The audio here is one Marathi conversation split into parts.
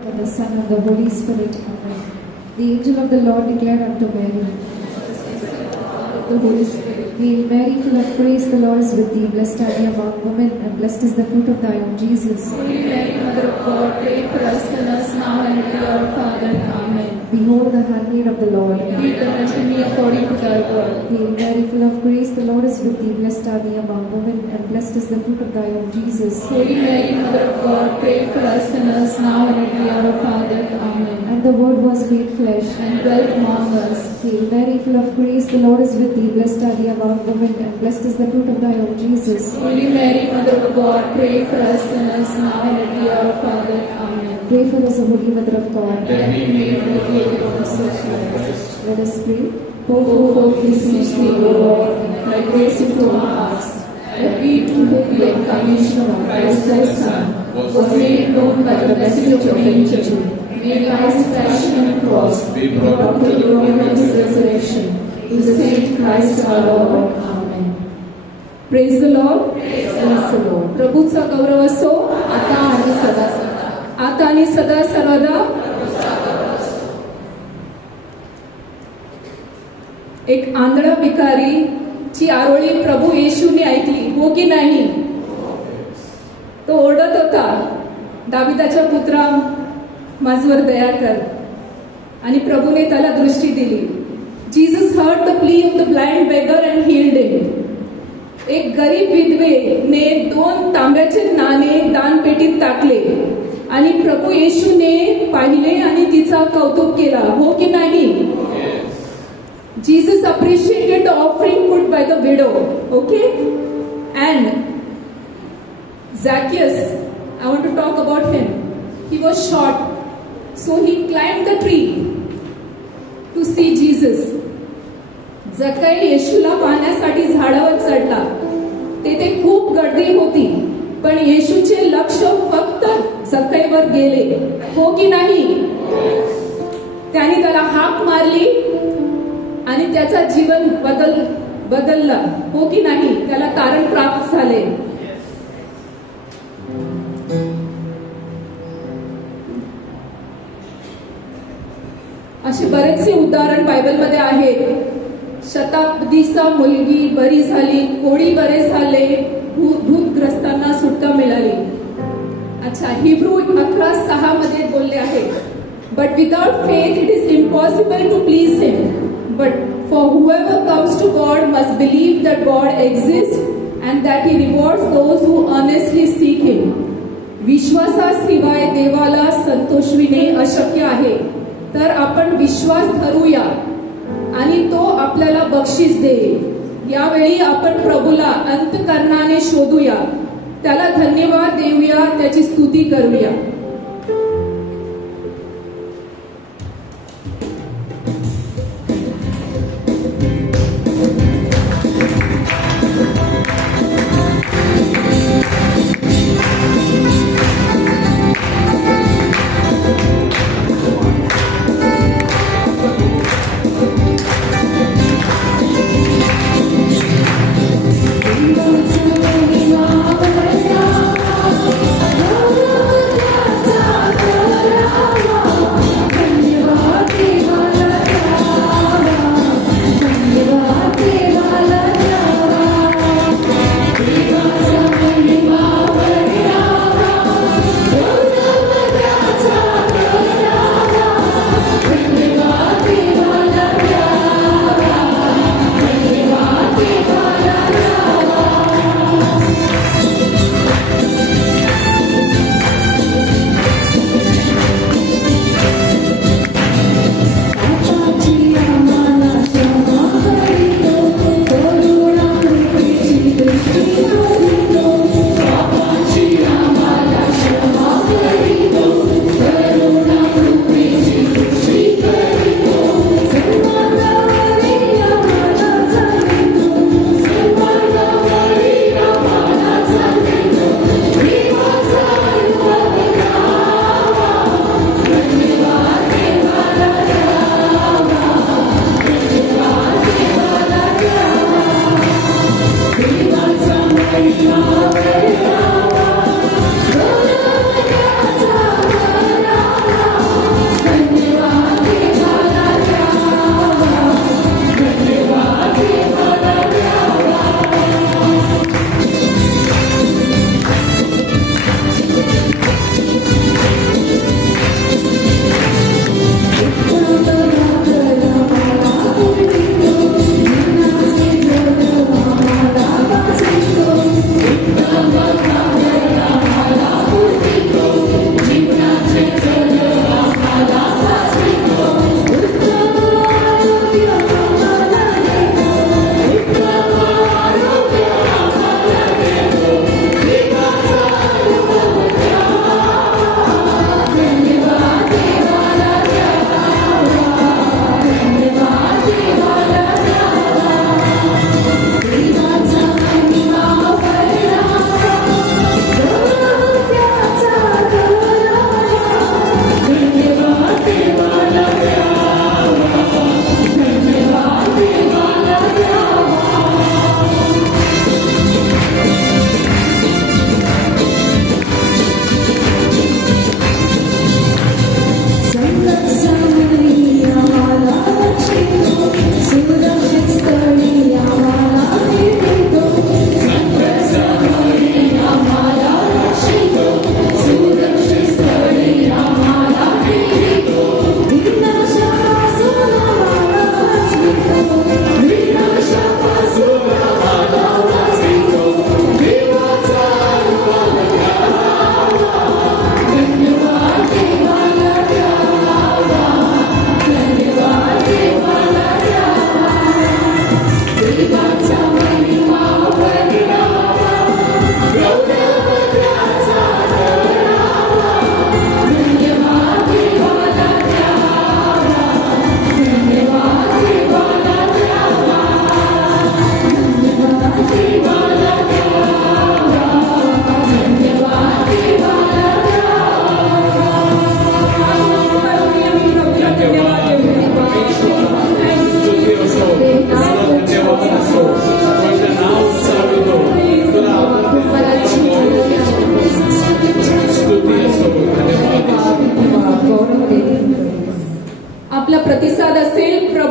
And the Son and the Holy Spirit. Amen. The angel of the Lord declared unto Mary, the Holy Spirit, Hail Mary, full of grace, the Lord is with thee. Blessed are thou among women, and blessed is the fruit of thy womb, Jesus. Holy Mary, Mother of God, pray for us sinners now and at the hour of our death. Amen. Behold the handmaid of the Lord. Be done unto me according to thy word. Hail Mary, full of grace, the Lord is with thee. Blessed are thee among women, and blessed is the fruit of thy womb, Jesus. Holy Mary, Mother of God, pray for us sinners now and at the hour of our death. Amen. And the Word was made flesh, And dwelt among us. Hail Mary, full of grace, the Lord is with thee. Blessed are thee among women, and blessed is the fruit of thy womb, Jesus. Holy Mary, Mother of God, pray for us sinners now and at the hour of our death. Amen. Pray for us, O Holy Mother of God. That we may meditate on such Christ. Let us pray. Pour forth this mystery, O Lord, thy grace into our hearts, that we too hope the incarnation of Christ thy Son was made known by the message of the angel. May Christ's passion and cross be brought up to the glory of his resurrection. Through the same Christ our Lord. Amen. Praise the Lord. Praise the Lord. प्रभूचा गौरव असो आता आणि सदा आता आणि सदा सर्वदा. एक आंधळा भिकारी ची आरोळी प्रभू येशूने ऐकली, हो की नाही? तो ओरडत होता, दाविदाच्या पुत्रा, माझवर दया कर. आणि प्रभूने त्याला दृष्टी दिली. Jesus heard the plea of the blind beggar and healed him. एक गरीब विधवेने 2 तांब्याचे नाणे दानपेटीत टाकले आणि प्रभू येशूने पाहिले आणि तिचा कौतुक केला, हो की नाही? Jesus appreciated the offering put by the widow. Okay? And Zacchaeus, I want to talk about him. He was short, so he climbed the tree to see Jesus. जक्कई येशूला पाहण्यासाठी झाडावर चढला. तेथे खूप गर्दी होती, पण येशूचे लक्ष फक्त जक्कईवर गेले, हो की नाही? त्याने त्याला हाक मारली आणि त्याचा जीवन बदलला, हो की नाही? त्याला तारण प्राप्त झाले. असे बरेचसे उदाहरण बायबलमध्ये आहेत. शताब्दीचा मुलगी बरी झाली, कोळी बरे झाले, भूतग्रस्तांना सुटका मिळाली. अच्छा, हिब्रू 11:6 मध्ये बोलले आहे, but without faith it is impossible to please him. But for whoever comes to God must believe that God exists and that He rewards those who earnestly seek Him. विश्वासाशिवाय देवाला संतोषविणे अशक्य आहे. तर आपण विश्वास धरूया आणि तो आपल्याला बक्षीस देईल. यावेळी आपण प्रभूला अंतःकरणाने शोधूया, त्याला धन्यवाद देऊया, त्याची स्तुती करूया.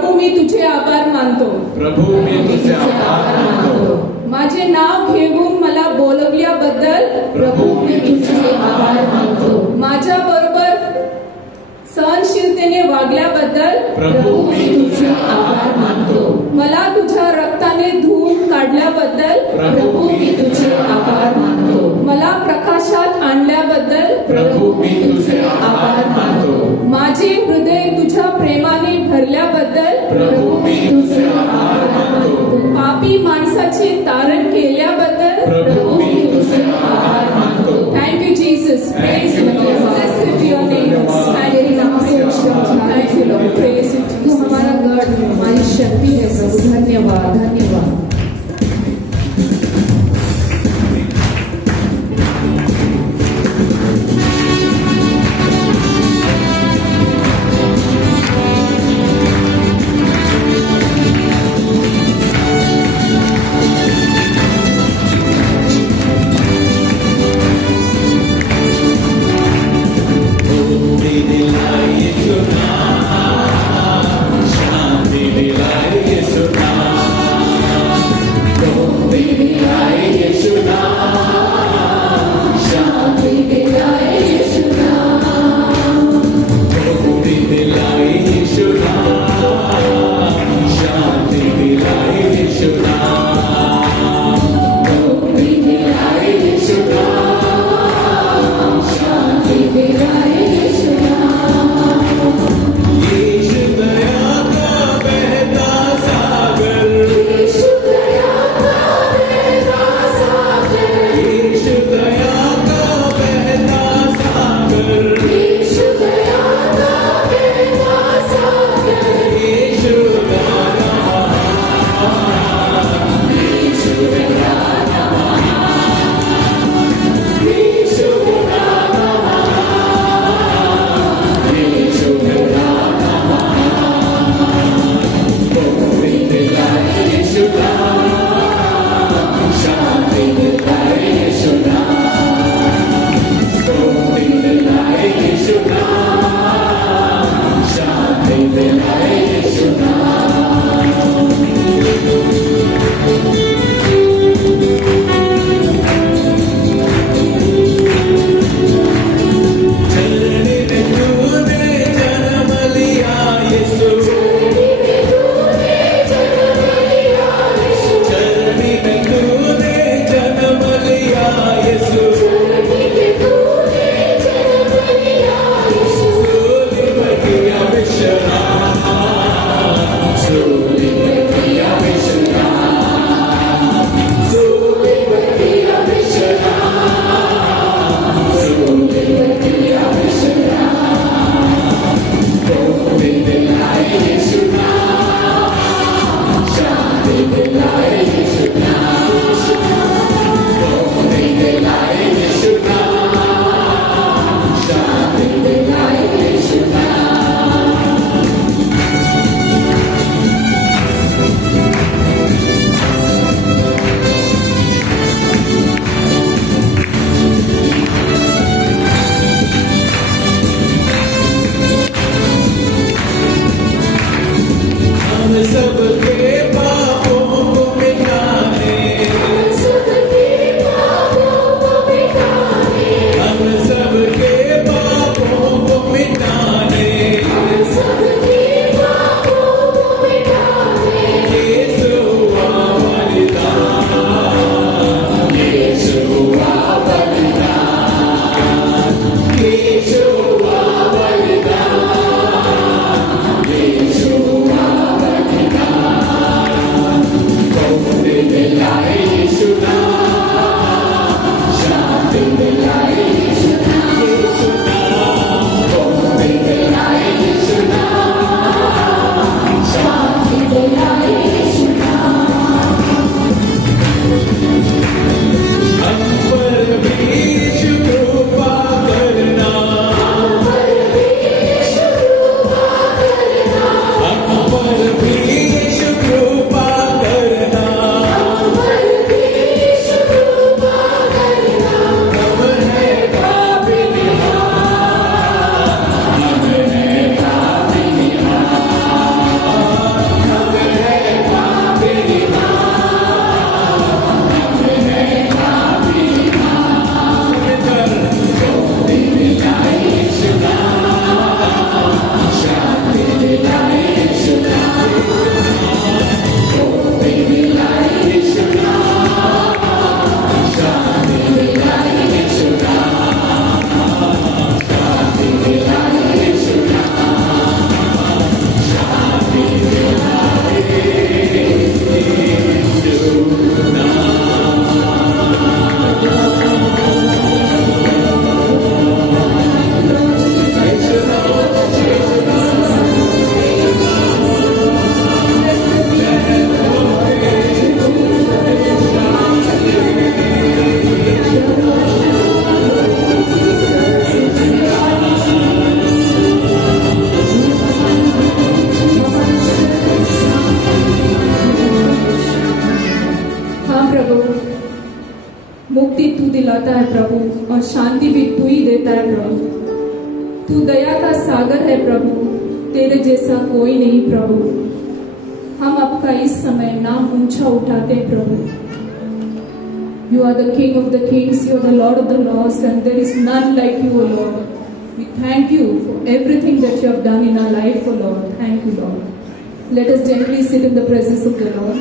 प्रभू मी तुझे आभार मानतो. प्रभू मी तुझे आभार मानतो. माझे नाव घेऊन मला बोलवल्याबद्दल प्रभू मी तुझे आभार मानतो. माझ्या बरोबर सहनशीलतेने वागल्याबद्दल प्रभू मी तुझे आभार मानतो. मला तुझ्या रक्ताने धुवून काढल्याबद्दल प्रभू मी तुझे आभार मानतो. मला प्रकाशात आणल्याबद्दल प्रभू मी तुझे आभार मानतो. माझे हृदय तुझ्या प्रेमाने भरल्याबद्दल प्रभू मी तुझे आभार मानतो. पापी माणसाचे तारण केल्याबद्दल प्रभू मी तुझे आभार मानतो. Thank you Jesus. Thank you, Lord. Blessed be your name. तेरी नाम से Thank you, Lord. Praise you, तू Jesus. हमारा गॉड है, हमारी शक्ति है प्रभु. धन्यवाद धन्यवाद. शांति भी तू ही देता है प्रभु। तू दया का सागर है प्रभु, तेरे जैसा कोई नहीं प्रभु। हम आपका इस समय नाम ऊंचा उठाते हैं प्रभु। You are the King of the kings, you are the Lord of the lords, and there is none like you, O Lord. We thank you for everything that you have done in our life, O Lord. Thank you, Lord. Let us gently sit in the presence of the Lord.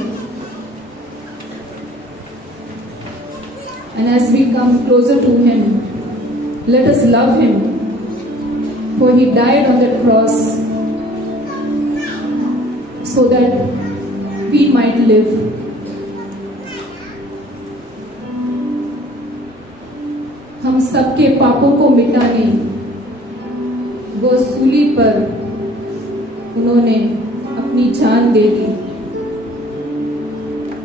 And as we come closer to Him, let us love Him, for He died on that cross so that we might live. हम सबके पापों को मिटाने वो सूली पर उन्होंने अपनी जान दे दी।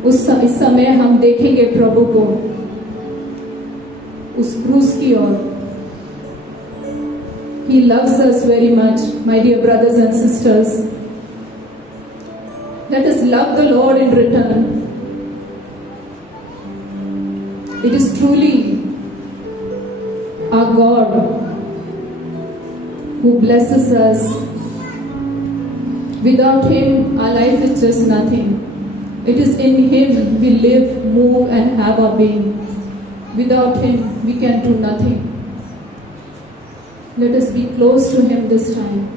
इस समय हम देखेंगे प्रभु को उस क्रूस की or. He loves us very much, my dear brothers and sisters. Let us love the Lord in return. It is truly our God who blesses us. Without Him, our life is just nothing. It is in Him we live, move, and have our being. Without Him, we can do nothing. Let us be close to Him this time.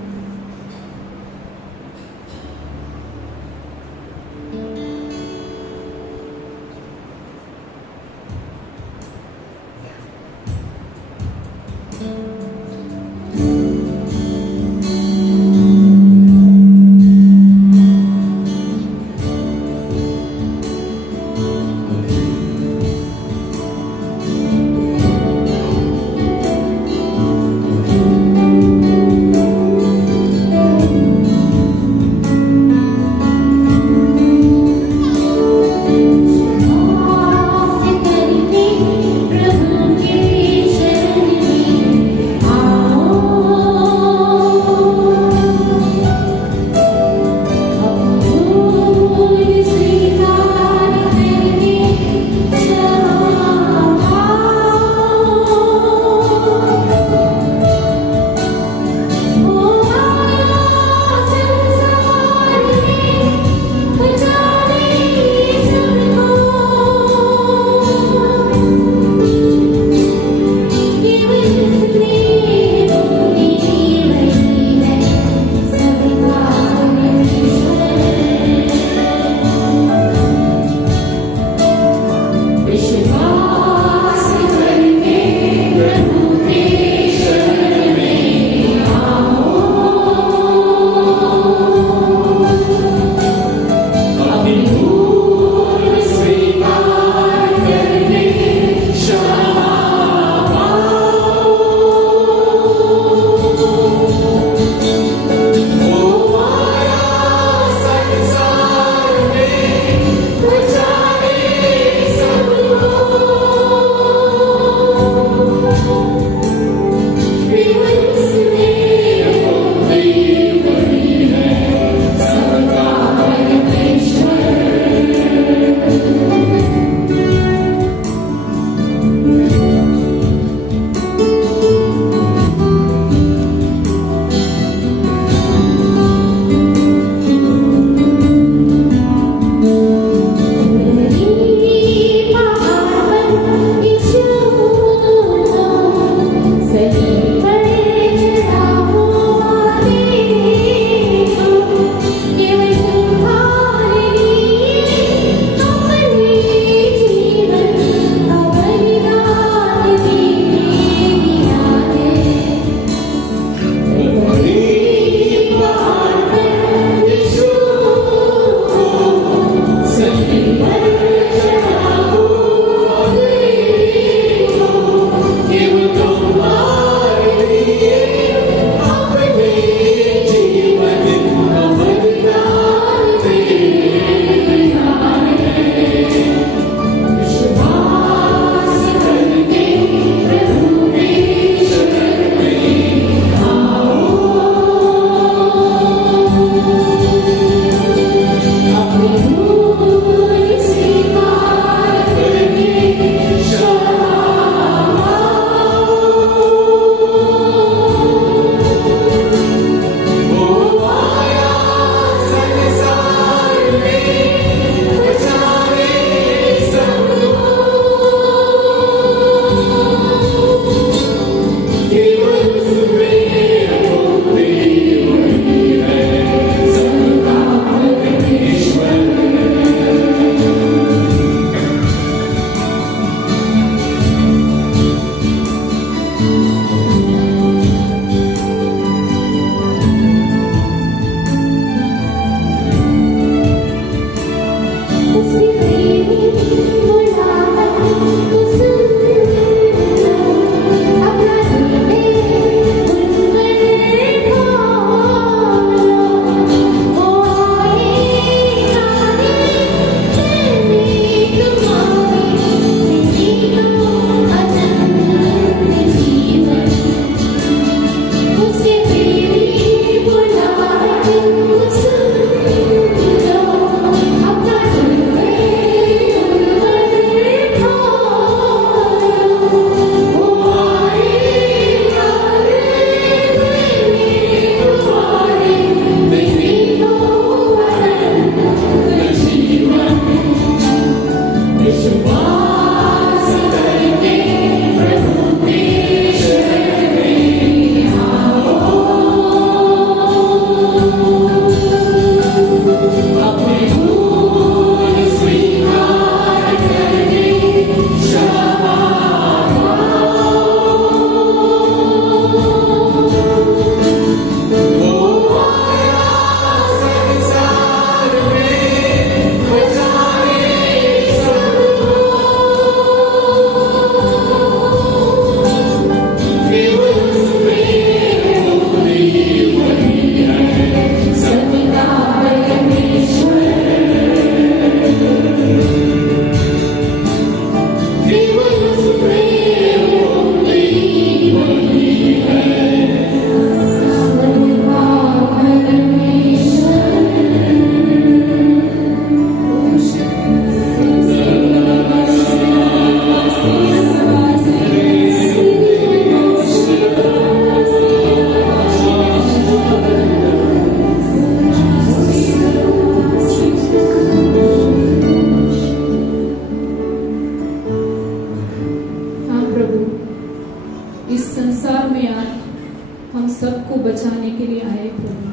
बचाने के लिए आए प्रभु,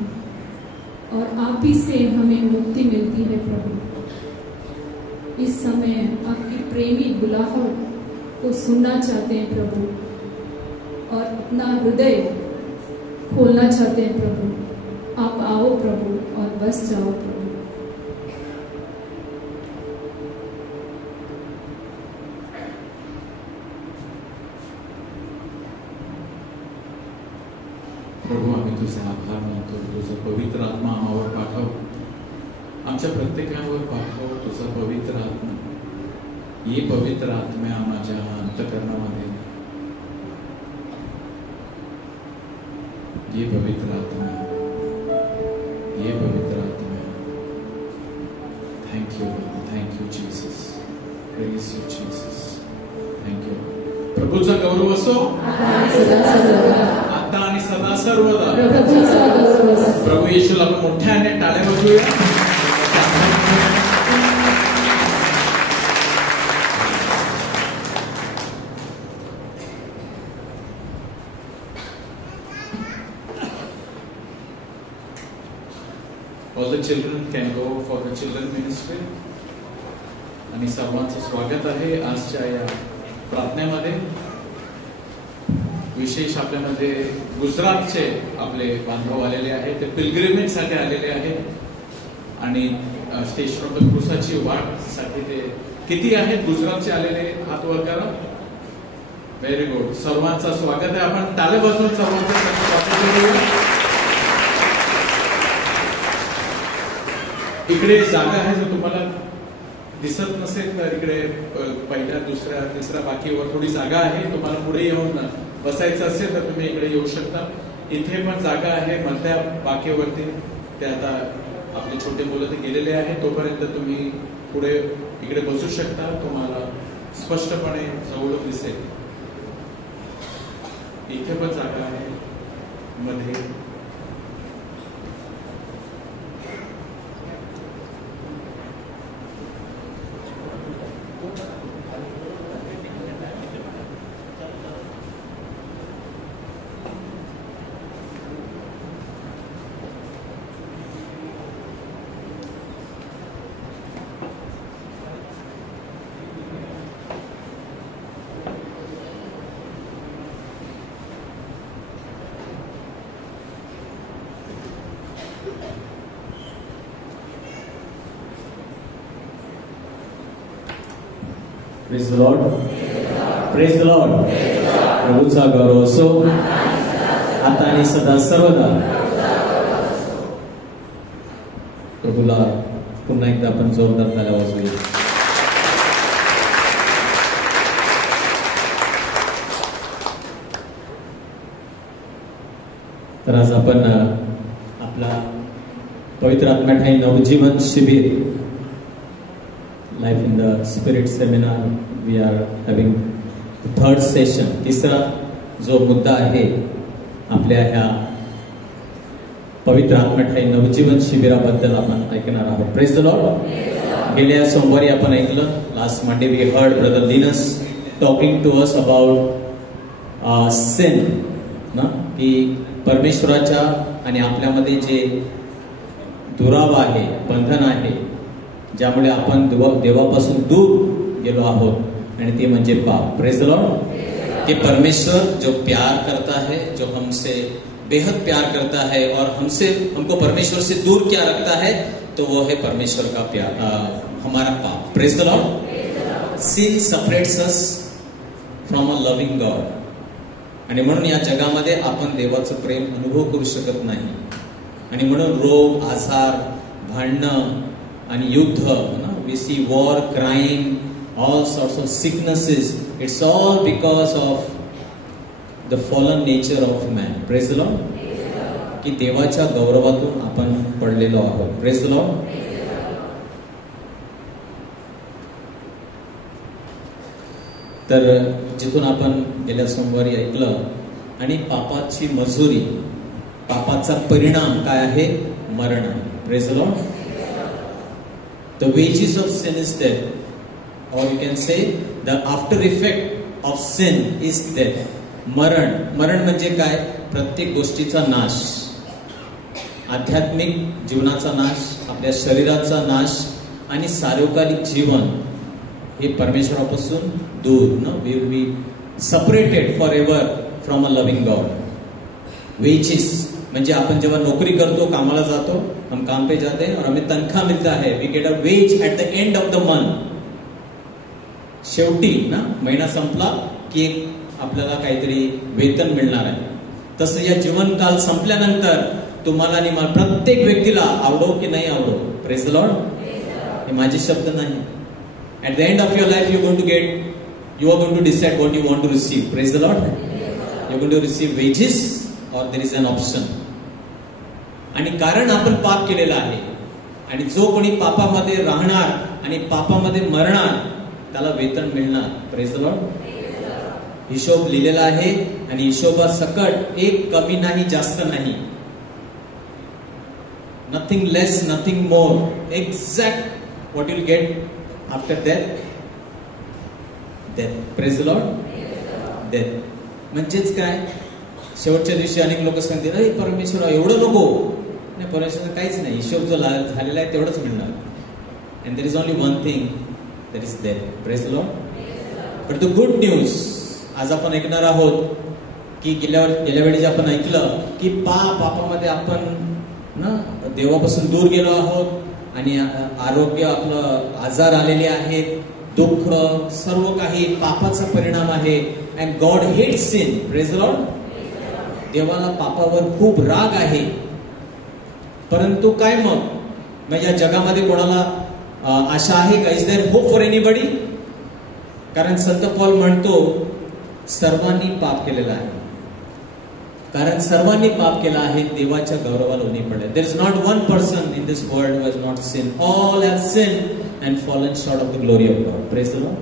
और आप ही से हमें मुक्ति मिलती है प्रभु। इस समय आपकी प्रेमी बुलाहट को सुनना चाहते हैं प्रभु, और अपना हृदय खोलना चाहते हैं प्रभु। आप आओ प्रभु और बस जाओ प्रभु। प्रभू, आम्ही तुझे आभार मानतो. तुझा पवित्र आत्मा आम्हावर पाठव, आमच्या प्रत्येकावर पाठव तुझा पवित्र आत्मा. ये पवित्र आत्म्या माझ्या अंतःकरणामध्ये, ये पवित्र आत्मा, ये पवित्र आत्मा. Thank you Jesus. Praise you Jesus. Thank you. प्रभूचा गौरव असो आता आणि सदा सर्वदा. प्रभू येशूला आपण मोठ्याने टाळ्या वाजवूया. All the children can go for the children ministry. आणि सर्वांचं स्वागत आहे आजच्या या प्रार्थनेमध्ये. विशेष आपल्यामध्ये गुजरातचे आपले बांधव आलेले आहेत, ते पिलग्रिमेज साठी आलेले आहेत आणि स्टेज फ्रॉम क्रुसाची वाट साठी ते किती आहेत गुजरातचे आलेले? हात वर करा. Very good. सर्वांचं स्वागत आहे. आपण टाळ्या वाजवून सर्वांचं स्वागत करूया. इकडे जागा आहे, जर तुम्हाला दिसत नसेल तर इकडे पहिल्या दुसऱ्या तिसऱ्या बाकीवर थोडी जागा आहे. तुम्हाला पुढे येऊन बसायचं असेल तर तुम्ही इकडे येऊ शकता. इथे पण जागा आहे मधल्या बाकीवरती. ते आता आपले छोटे मुलं ते गेलेले आहेत, तोपर्यंत तुम्ही पुढे इकडे बसू शकता. तुम्हाला स्पष्टपणे जवळ दिसेल. इथे पण जागा आहे मध्ये. Praise the Lord. Praise the Lord. प्रभूचा गौरव असो आता आणि सदा सर्वदा. प्रभूला पुन्हा एकदा आपण जोरदार ताल्या वाजवूया. तर आज आपण आपला पवित्र आत्म्याठाई नवजीवन शिबिर, life in the spirit seminar, we are having third session. तिसरा जो मुद्दा आहे आपल्या ह्या पवित्र आत्म्याठाई नवजीवन शिबिराबद्दल आपण ऐकणार आहोत. Praise the Lord. गेल्या सोमवारी आपण ऐकलं, last Monday we heard brother Linus talking to us about sin ना, की परमेश्वराच्या आणि आपल्यामध्ये जे दुरावा आहे, बंधन आहे, ज्यामुळे आपण देवापासून दूर गेलो आहोत, आणि ते म्हणजे पाप. Praise the Lord. कि परमेश्वर जो प्यार करता है, जो हमसे बेहद प्यार करता है और हमको परमेश्वर से दूर क्या रखता है, तो वो है परमेश्वर का प्यार, हमारा पाप. Praise the Lord. Sin separates us from a loving God. आणि म्हणून या जगामध्ये आपण देवाचं प्रेम अनुभव करू शकत नाही. आणि म्हणून रोग, आजार, भांडणं आणि युद्ध, we see war, crime, all sorts of sicknesses. It's all because of the fallen nature of man. Praise the Lord. की देवाच्या गौरवातून आपण पडलेलो आहोत. Praise the Lord. तर जिथून आपण गेल्या सोमवारी ऐकलं, आणि पापाची मजुरी, पापाचा परिणाम काय आहे? मरण आहे. Praise the Lord. The wages of sin is death. Or you can say the after effect of sin is death. मरण. मरण म्हणजे काय? प्रत्येक गोष्टीचा नाश. आध्यात्मिक जीवनाचा नाश, आपल्या शरीराचा नाश आणि सार्वकालिक जीवन हे परमेश्वरापासून दूर न will be separated for ever from a loving God. Wedges म्हणजे आपण जेव्हा नोकरी करतो, कामाला जातो, हम काम पे जाते हैं और हमें तनख्वाह मिलता है, we get a wage at the end of the month. शेवटी ना महिना संपला की एक आपल्याला काहीतरी वेतन मिळणार आहे. तसं या जीवनकाल संपल्यानंतर तुम्हाला आणि मला प्रत्येक व्यक्तीला आवडो की नाही आवडो, प्रेज द लॉर्ड, हे माझे शब्द नाही. At the end of your life, you are going to decide what you want to receive. Praise the Lord. You are going to receive wages or there is an option. आणि कारण आपण पाप केलेला आहे आणि जो कोणी पापामध्ये राहणार आणि पापामध्ये मरणार त्याला वेतन मिळणार. Praise the Lord. हिशोब लिहिलेला आहे आणि हिशोबासकट एक कमी नाही, जास्त नाही. Nothing less, nothing more. Exact what you'll get after death. Praise the Lord. Death म्हणजेच काय, शेवटच्या दिवशी अनेक लोक सांगतील अरे परमेश्वर एवढं नको. नाही, परमेश्वर काहीच नाही, हिशोब जो झालेला आहे तेवढंच मिळणार. and there is only one thing, that is death. Praise the Lord. but the good news आज आपण ऐकणार आहोत की गेल्या वेळी आपण ऐकलं की पापामध्ये आपण ना देवापासून दूर गेलो आहोत आणि आरोग्य आपलं आजार आलेले आहेत, दुःख, सर्व काही पापाचा परिणाम आहे. And God hates sin. Praise the Lord. देवाला पापावर खूप राग आहे. परंतु काय मग या जगामध्ये कोणाला आशा आहे का? Is there hope for anybody? कारण संत पॉल म्हणतो सर्वांनी पाप केलेला आहे. कारण सर्वांनी पाप केला आहे, देवाच्या गौरवाला उणी पडले. There is not one person in this world who has not sin. All have sin and fallen short of the glory of God. Praise the Lord.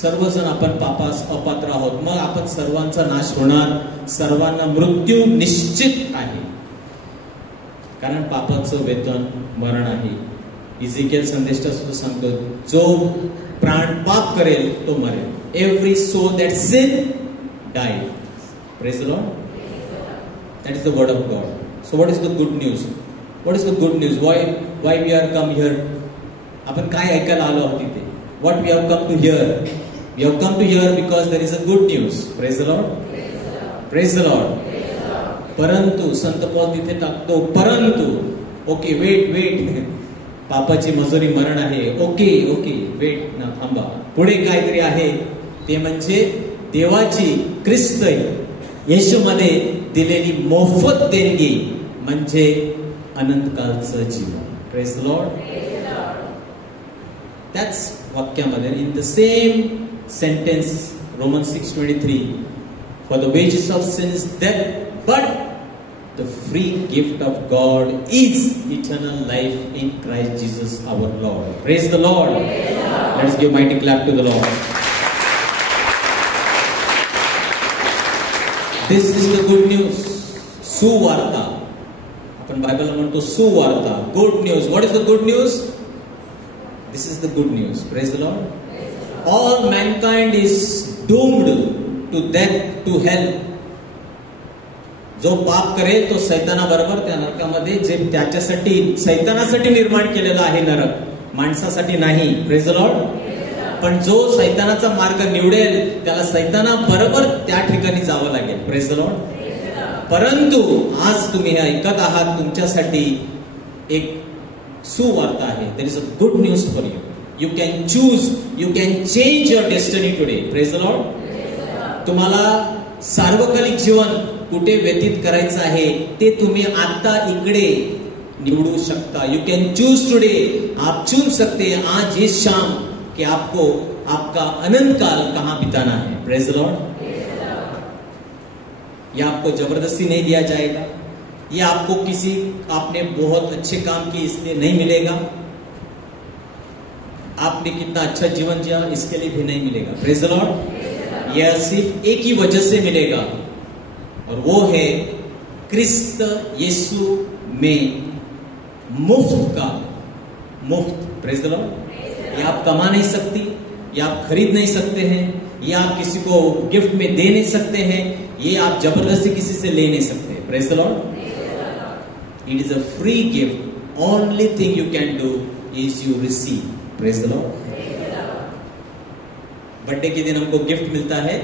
सर्वजण आपण पापास अपात्र आहोत. मग आपण सर्वांचा नाश होणार, सर्वांना मृत्यू निश्चित आहे. कारण पापाचं वेतन मरण आहे. इझेकिएल संदेशात सुद्धा सांगतो जो प्राण पाप करेल तो मरेल. Every soul that sin died. Praise the Lord. That is the word of God. So what is the good news? What is the good news? Why we are come here? आपण काय ऐकायला आलो आहोत इथे? What we have come to hear? We have come to hear because there is a good news. Praise the Lord. Praise the Lord. परंतु संत पौल तिथे टाकतो परंतु. Okay, weight. पापाची मजुरी मरण आहे. ओके, वेट ना, थांबा. पुढे काहीतरी आहे ते म्हणजे देवाची ख्रिस्त येशूमध्ये दिलेली मोफत देणगी म्हणजे अनंतकालचं जीवन. Praise the Lord. त्याच वाक्यामध्ये in the same sentence Romans 6:23 for the wages of sin is death but the free gift of God is eternal life in Christ Jesus our Lord. Praise the Lord. Let's give mighty clap to the Lord. This is the good news. सुवार्ता. आपण बायबलला म्हणतो सुवार्ता, good news. What is the good news? This is the good news. Praise the Lord. All mankind is doomed to death, to hell. जो पाप करेल तो सैतानाबरोबर त्या नरकामध्ये, जे त्याच्यासाठी सैतानासाठी निर्माण केलेला आहे नरक, माणसासाठी नाही. Praise the Lord. पण जो सैतानाचा मार्ग निवडेल त्याला सैताना बरोबर त्या ठिकाणी जावं लागेल. Praise the Lord. परंतु आज तुम्ही हे ऐकत आहात, तुमच्यासाठी एक सुवार्ता आहे. There is a good news for you. You can choose, you can change your destiny today. Praise the Lord. तुम्हाला सार्वकालिक जीवन कुठे व्यतीत करायचं आहे ते तुम्ही आता इकडे निवडू शकता. You can choose today. आप चुन सकते हैं आज इस शाम कि आपको आपका अनंत काल कहां बिताना है. Praise the Lord. ये आपको जबरदस्ती नहीं दिया जाएगा. ये आपको किसी आपने बहुत अच्छे काम किए इसलिए नहीं मिलेगा. आपने कितना अच्छा जीवन जिया इसके लिए भी नहीं मिलेगा. Praise the Lord. यह सिर्फ एक ही वजह से मिलेगा और वो है क्रिस्त यीशु में मुफ्त का मुफ्त. Praise the Lord. ये आप कमा नहीं सकती, ये आप खरीद नहीं सकते हैं, ये आप किसी को गिफ्ट में दे नहीं सकते हैं, ये आप जबरदस्ती किसी से ले नहीं सकते. Praise the Lord. It is a free gift. Only thing you can do is you receive. Praise the Lord. Birthday के दिन हमको गिफ्ट मिलता है.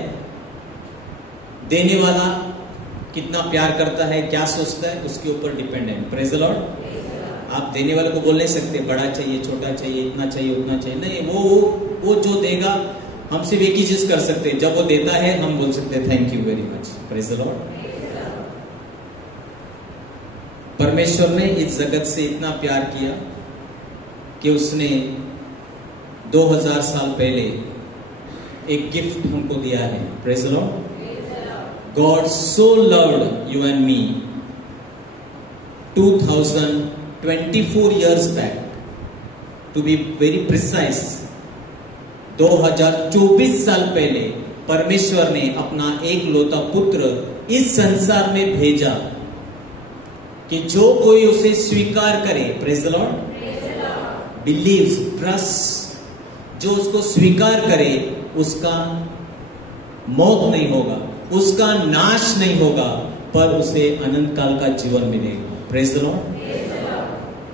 देने वाला कितना प्यार करता है, क्या सोचता है, उसके ऊपर डिपेंड है. Praise the Lord. आप देने वाले को बोल नहीं सकते बड़ा चाहिए, छोटा चाहिए, इतना चाहिए, उतना चाहिए. नहीं, वो जो देगा, हम सिर्फ एक ही चीज कर सकते हैं. जब वो देता है हम बोल सकते हैं thank you very much. Praise the Lord. परमेश्वर ने इस जगत से इतना प्यार किया कि उसने 2000 साल पहले एक गिफ्ट हमको दिया है. Praise the Lord. God so loved you and me 2024 years back, to be very precise 2024 साल पहले परमेश्वर ने अपना एक लौता पुत्र इस संसार में भेजा कि जो कोई उसे स्वीकार करे. Praise the Lord. Believes, trust, जो उसको स्वीकार करे उसका मौत नहीं होगा, उसका नाश नहीं होगा, पर उसे अनंत काल का जीवन मिलेगा. Praise the Lord.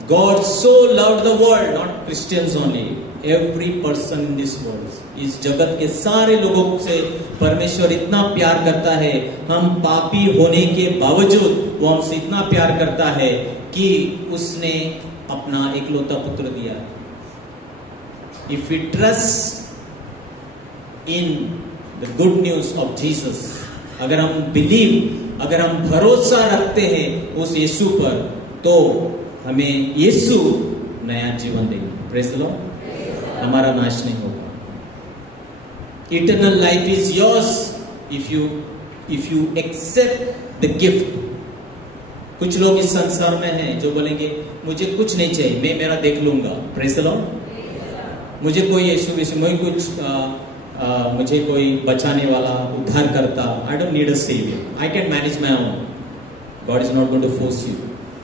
God so loved the world, not Christians only, every person in this world. इस जगत के सारे लोगों से परमेश्वर इतना प्यार करता है. हम पापी होने के बावजूद वो हमसे इतना प्यार करता है कि उसने अपना एकलौता पुत्र दिया. If we trust in the good news of Jesus, अगर हम बिलीव, अगर हम भरोसा रखते हैं उस यीशु पर, तो हमें यीशु नया जीवन देगा. Praise the Lord. हमारा नाश नहीं होगा. Eternal life is yours if you accept the gift. कुछ लोग इस संसार में हैं जो बोलेंगे मुझे कुछ नहीं चाहिए, मैं मेरा देख लूंगा. Praise the Lord. मुझे कोई यीशु मुझे कुछ मुझे कोई बचाने वाला, उद्धार करता, I don't need a saviour, I can manage my own. God is not going to force you,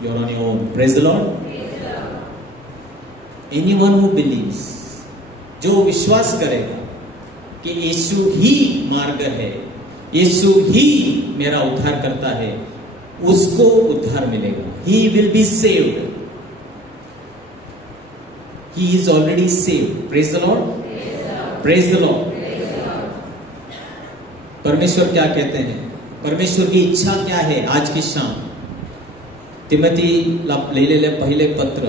you are on your own. Praise the Lord. Anyone who believes, जो विश्वास करेगा कि यीशु ही मार्ग है, यीशु ही मेरा उद्धार करता है, उसको उद्धार मिलेगा. He will be saved. He is already saved. Praise the lord. Praise the Lord. परमेश्वर क्या कहते हैं, परमेश्वर की इच्छा क्या है आज की शाम. तिमोथीला लिहिलेले पहिले पत्र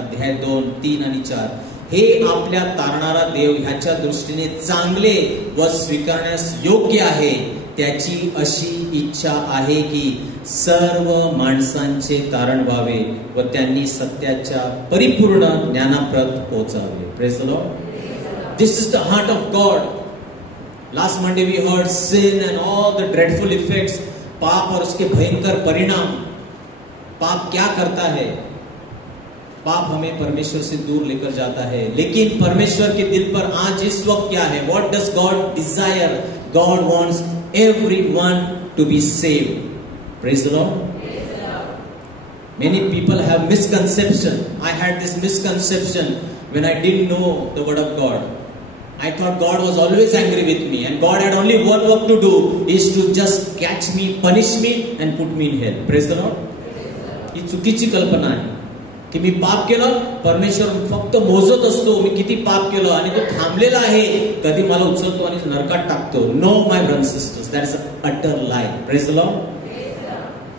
अध्याय 2, 3 आणि 4. हे आपल्या तारणारा देव ह्याच्या दृष्टीने चांगले व स्वीकारण्यास योग्य आहे, त्याची अशी इच्छा आहे की सर्व माणसांचे तारण व्हावे व त्यांनी सत्याच्या परिपूर्ण ज्ञानाप्रत पोहोचावे. Praise the Lord. This is the heart of God. Last Monday we heard sin and all the dreadful effects. पाप और उसके भयंकर परिणाम. पाप क्या करता है? पाप हमें परमेश्वर से दूर लेकर जाता है. लेकिन परमेश्वर के दिल पर आज इस वक्त क्या है? What does God desire? God wants everyone to be saved. Praise the Lord. Many people have misconception. I had this misconception when I didn't know the word of God. I thought God was always angry with me and God had only one work to do, is to just catch me, punish me and put me in hell. Praise the Lord. ही चुकीची कल्पना आहे की मी पाप केलं, परमेश्वर फक्त मोजत असतो मी किती पाप केलं आणि तो थांबलेला आहे, कधी मला उचलतो आणि नरकात टाकतो. No my brothers and sisters, that is a utter lie. Praise the Lord.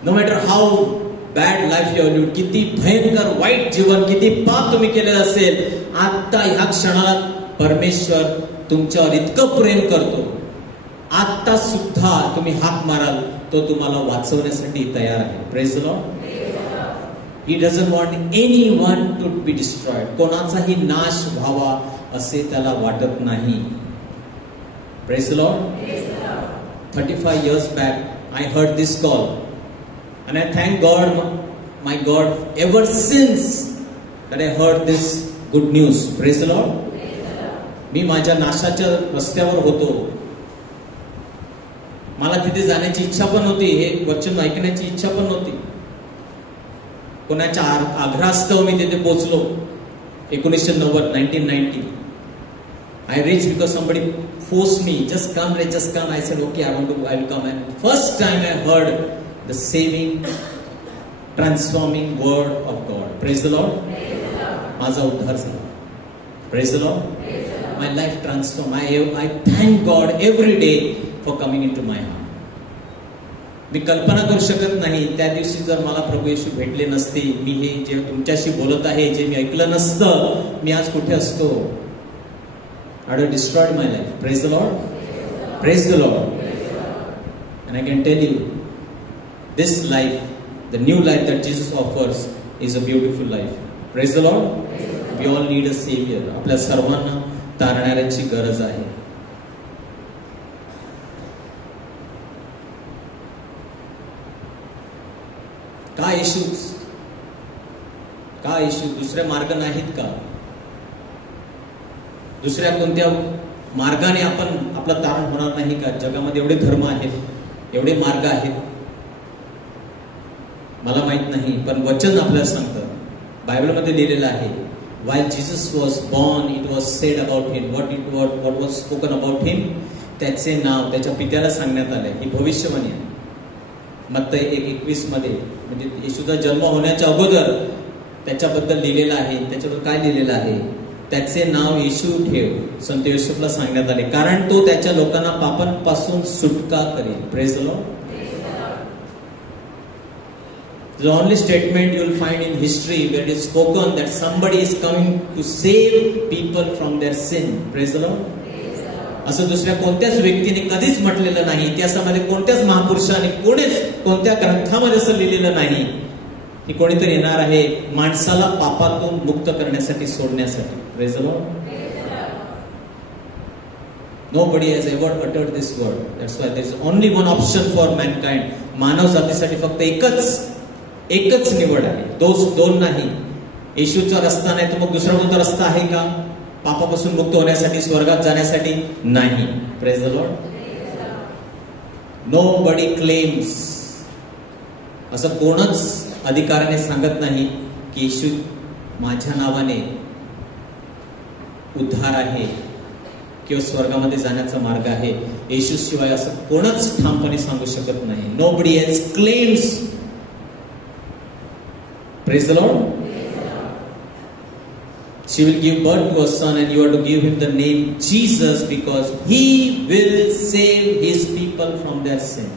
No matter how bad life you lived, किती भयंकर वाईट जीवन, किती पाप तुम्ही केलेलं असेल, आता ह्या क्षणाला परमेश्वर तुमच्यावर इतकं प्रेम करतो, आता सुद्धा तुम्ही हाक माराल तो तुम्हाला वाचवण्यासाठी तयार आहे. Praise the Lord. He doesn't want anyone to be destroyed. कोणाचाही नाश व्हावा असे त्याला वाटत नाही. Praise the Lord. 35 years back I heard this call and I thank God, my God, ever since that I heard this good news. Praise the Lord. मी माझ्या नाशाच्या रस्त्यावर होतो. मला तिथे जाण्याची इच्छा पण नव्हती, हे वचन ऐकण्याची इच्छा पण नव्हती. कोणाच्या आग्रहास्तव मी तिथे पोहोचलो. 1990. I reached because somebody forced me, just come, just come. I said, okay, I will come. And first time I heard the saving transforming word of God. Praise the Lord. माझा उद्धार झाला. Praise the Lord. My life transform. I thank God every day for coming in to my heart. मी कल्पना करू शकत नाही त्या दिवशी जर मला प्रभू येशू भेटले नसते, मी हे जे तुमच्याशी बोलत आहे जे मी ऐकलं नसतं, मी आज कुठे असतो. I would have destroyed my life. Praise the Lord. Praise the Lord. And I can tell you, this life, the new life that Jesus offers, is a beautiful life. Praise the Lord. We all need a savior. आपल्या सर्वांना तारणाऱ्याची गरज आहे. का येशूच? का येशू? दुसरे मार्ग नाहीत का? दुसऱ्या कोणत्या मार्गाने आपण आपलं तारण होणार नाही का? जगामध्ये एवढे धर्म आहेत, एवढे मार्ग आहेत. मला माहित नाही, पण वचन आपल्याला सांगतं, बायबलमध्ये लिहिलेलं आहे, while Jesus was born it was said about him what was spoken about him. त्याचे नाव त्याच्या पित्याला सांगण्यात आले. ही भविष्यवाणी आहे. मत्तई 1:21 मध्ये, म्हणजे येशूचा जन्म होण्याच्या अगोदर त्याच्याबद्दल लिहिलेलं आहे. त्याच्याबद्दल काय लिहिलेलं आहे? त्याचे नाव येशू ठेव, संत योसेफला सांगण्यात आले, कारण तो त्याच्या लोकांना पापांपासून सुटका करेल. Praise the Lord. The only statement you will find in history where it is spoken that somebody is coming to save people from their sin. Praise the Lord. असं दुसऱ्या कोणत्याच व्यक्तीने कधीच म्हटलेलं नाही. त्याच्यामध्ये कोणत्याच महापुरुषाने कोणत्या ग्रंथामध्ये असं लिहिलेलं नाही की कोणीतरी येणार आहे माणसाला पापातून मुक्त करण्यासाठी, सोडण्यासाठी. Praise the Lord. Nobody has ever uttered this word. That's why there is only one option for mankind. मानव जातीसाठी फक्त एकच निवड आहे, दोन नाही. येशूचा रस्ता नाही तर मग दुसरा कोणता रस्ता आहे का पापापासून मुक्त होण्यासाठी, स्वर्गात जाण्यासाठी? नाही. Praise the Lord. Nobody claims, असं कोणच अधिकाराने सांगत नाही की येशू माझ्या नावाने उद्धार आहे किंवा स्वर्गामध्ये जाण्याचा मार्ग आहे. येशू शिवाय असं कोणच ठामपणे सांगू शकत नाही. Nobody else claims. Praise the Lord. She will give birth to a son and you are to give him the name Jesus because he will save his people from their sin.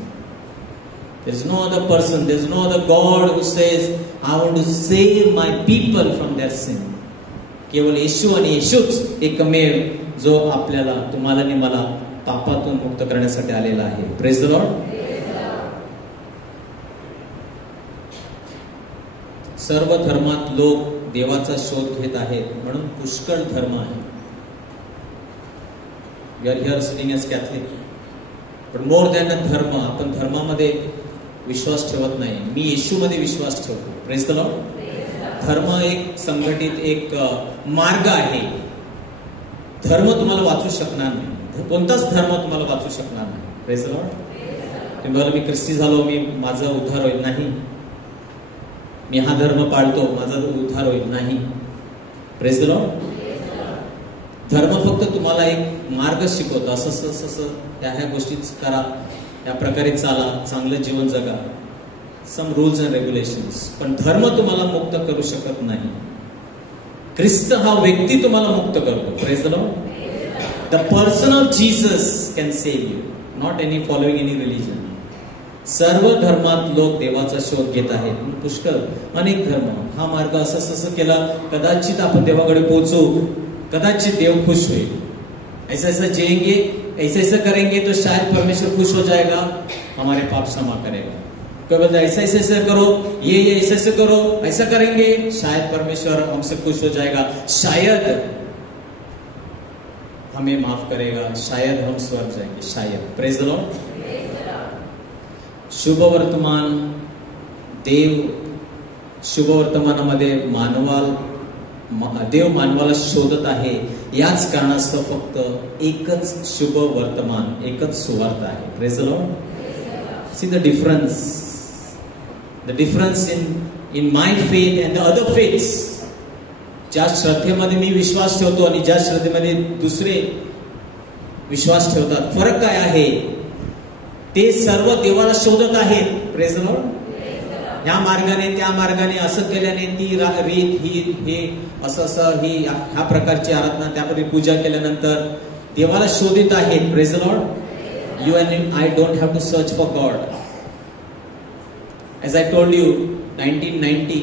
There is no other person, there is no other God who says, I want to save my people from their sin. केवळ येशू आणि येशूच एकमेव जो आपल्याला, तुम्हाला आणि मला पापातून मुक्त करण्यासाठी आलेला आहे. Praise the Lord. सर्व धर्मात लोक देवाचा शोध घेत आहेत म्हणून पुष्कळ धर्म आहे. We are here sitting as Catholic, पण मोर दॅन अ धर्म, आपण धर्मामध्ये विश्वास ठेवत नाही. मी येशूमध्ये विश्वास ठेवतो. Praise the Lord. धर्म एक संघटित एक मार्ग आहे. धर्म तुम्हाला वाचू शकणार नाही, कोणताच धर्म तुम्हाला वाचू शकणार नाही. Praise the Lord. तुम्ही बोला मी ख्रिस्ती झालो, मी माझा उद्धार होईल, नाही. मी हा धर्म पाळतो, माझा उद्धार होईल, नाही. Praise the Lord. धर्म फक्त तुम्हाला एक मार्ग शिकवतो, असं ह्या गोष्टीच करा, या प्रकारे चाला, चांगलं जीवन जगा, सम रूल्स अँड रेग्युलेशन्स. पण धर्म तुम्हाला मुक्त करू शकत नाही. ख्रिस्त हा व्यक्ती तुम्हाला मुक्त करतो. Praise the Lord. The person of Jesus can save you, not any following any religion. सर्व धर्मात लोक देवाचा शोध घेत आहेत, पुष्कळ अनेक धर्म. हा मार्ग असं केला, कदाचित आपण देवाकडे पोहोचू, कदाचित देव खुश होईल. ऐसा जिएंगे, ऐसा करेंगे तो शायद परमेश्वर खुश हो जाएगा, हमारे पाप क्षमा करेगा. कोई बोलता है ऐसा करो, ये ऐसा करो, ऐसा करेंगे शायद परमेश्वर हमसे खुश हो जाएगा, शायद हमें माफ करेगा, शायद हम स्वर्ग जाएंगे, शायद. Praise the Lord. शुभ वर्तमान, देव शुभ वर्तमानामध्ये देव मानवाला शोधत आहे. याच कारणास्तव फक्त एकच शुभ वर्तमान, एकच सुवार्ता आहे. Praise the Lord. See the difference in my faith and the other faiths. ज्या श्रद्धेमध्ये मी विश्वास ठेवतो आणि ज्या श्रद्धेमध्ये दुसरे विश्वास ठेवतात, फरक काय आहे? ते सर्व देवाला शोधत आहेत. Praise the Lord. ह्या मार्गाने त्या मार्गाने असं केल्याने ती रीत ही हे असं ही ह्या प्रकारची आराधना त्यामध्ये पूजा केल्यानंतर देवाला शोधित आहेत. Praise the Lord. You and I don't have to search for God. As I told you, 1990,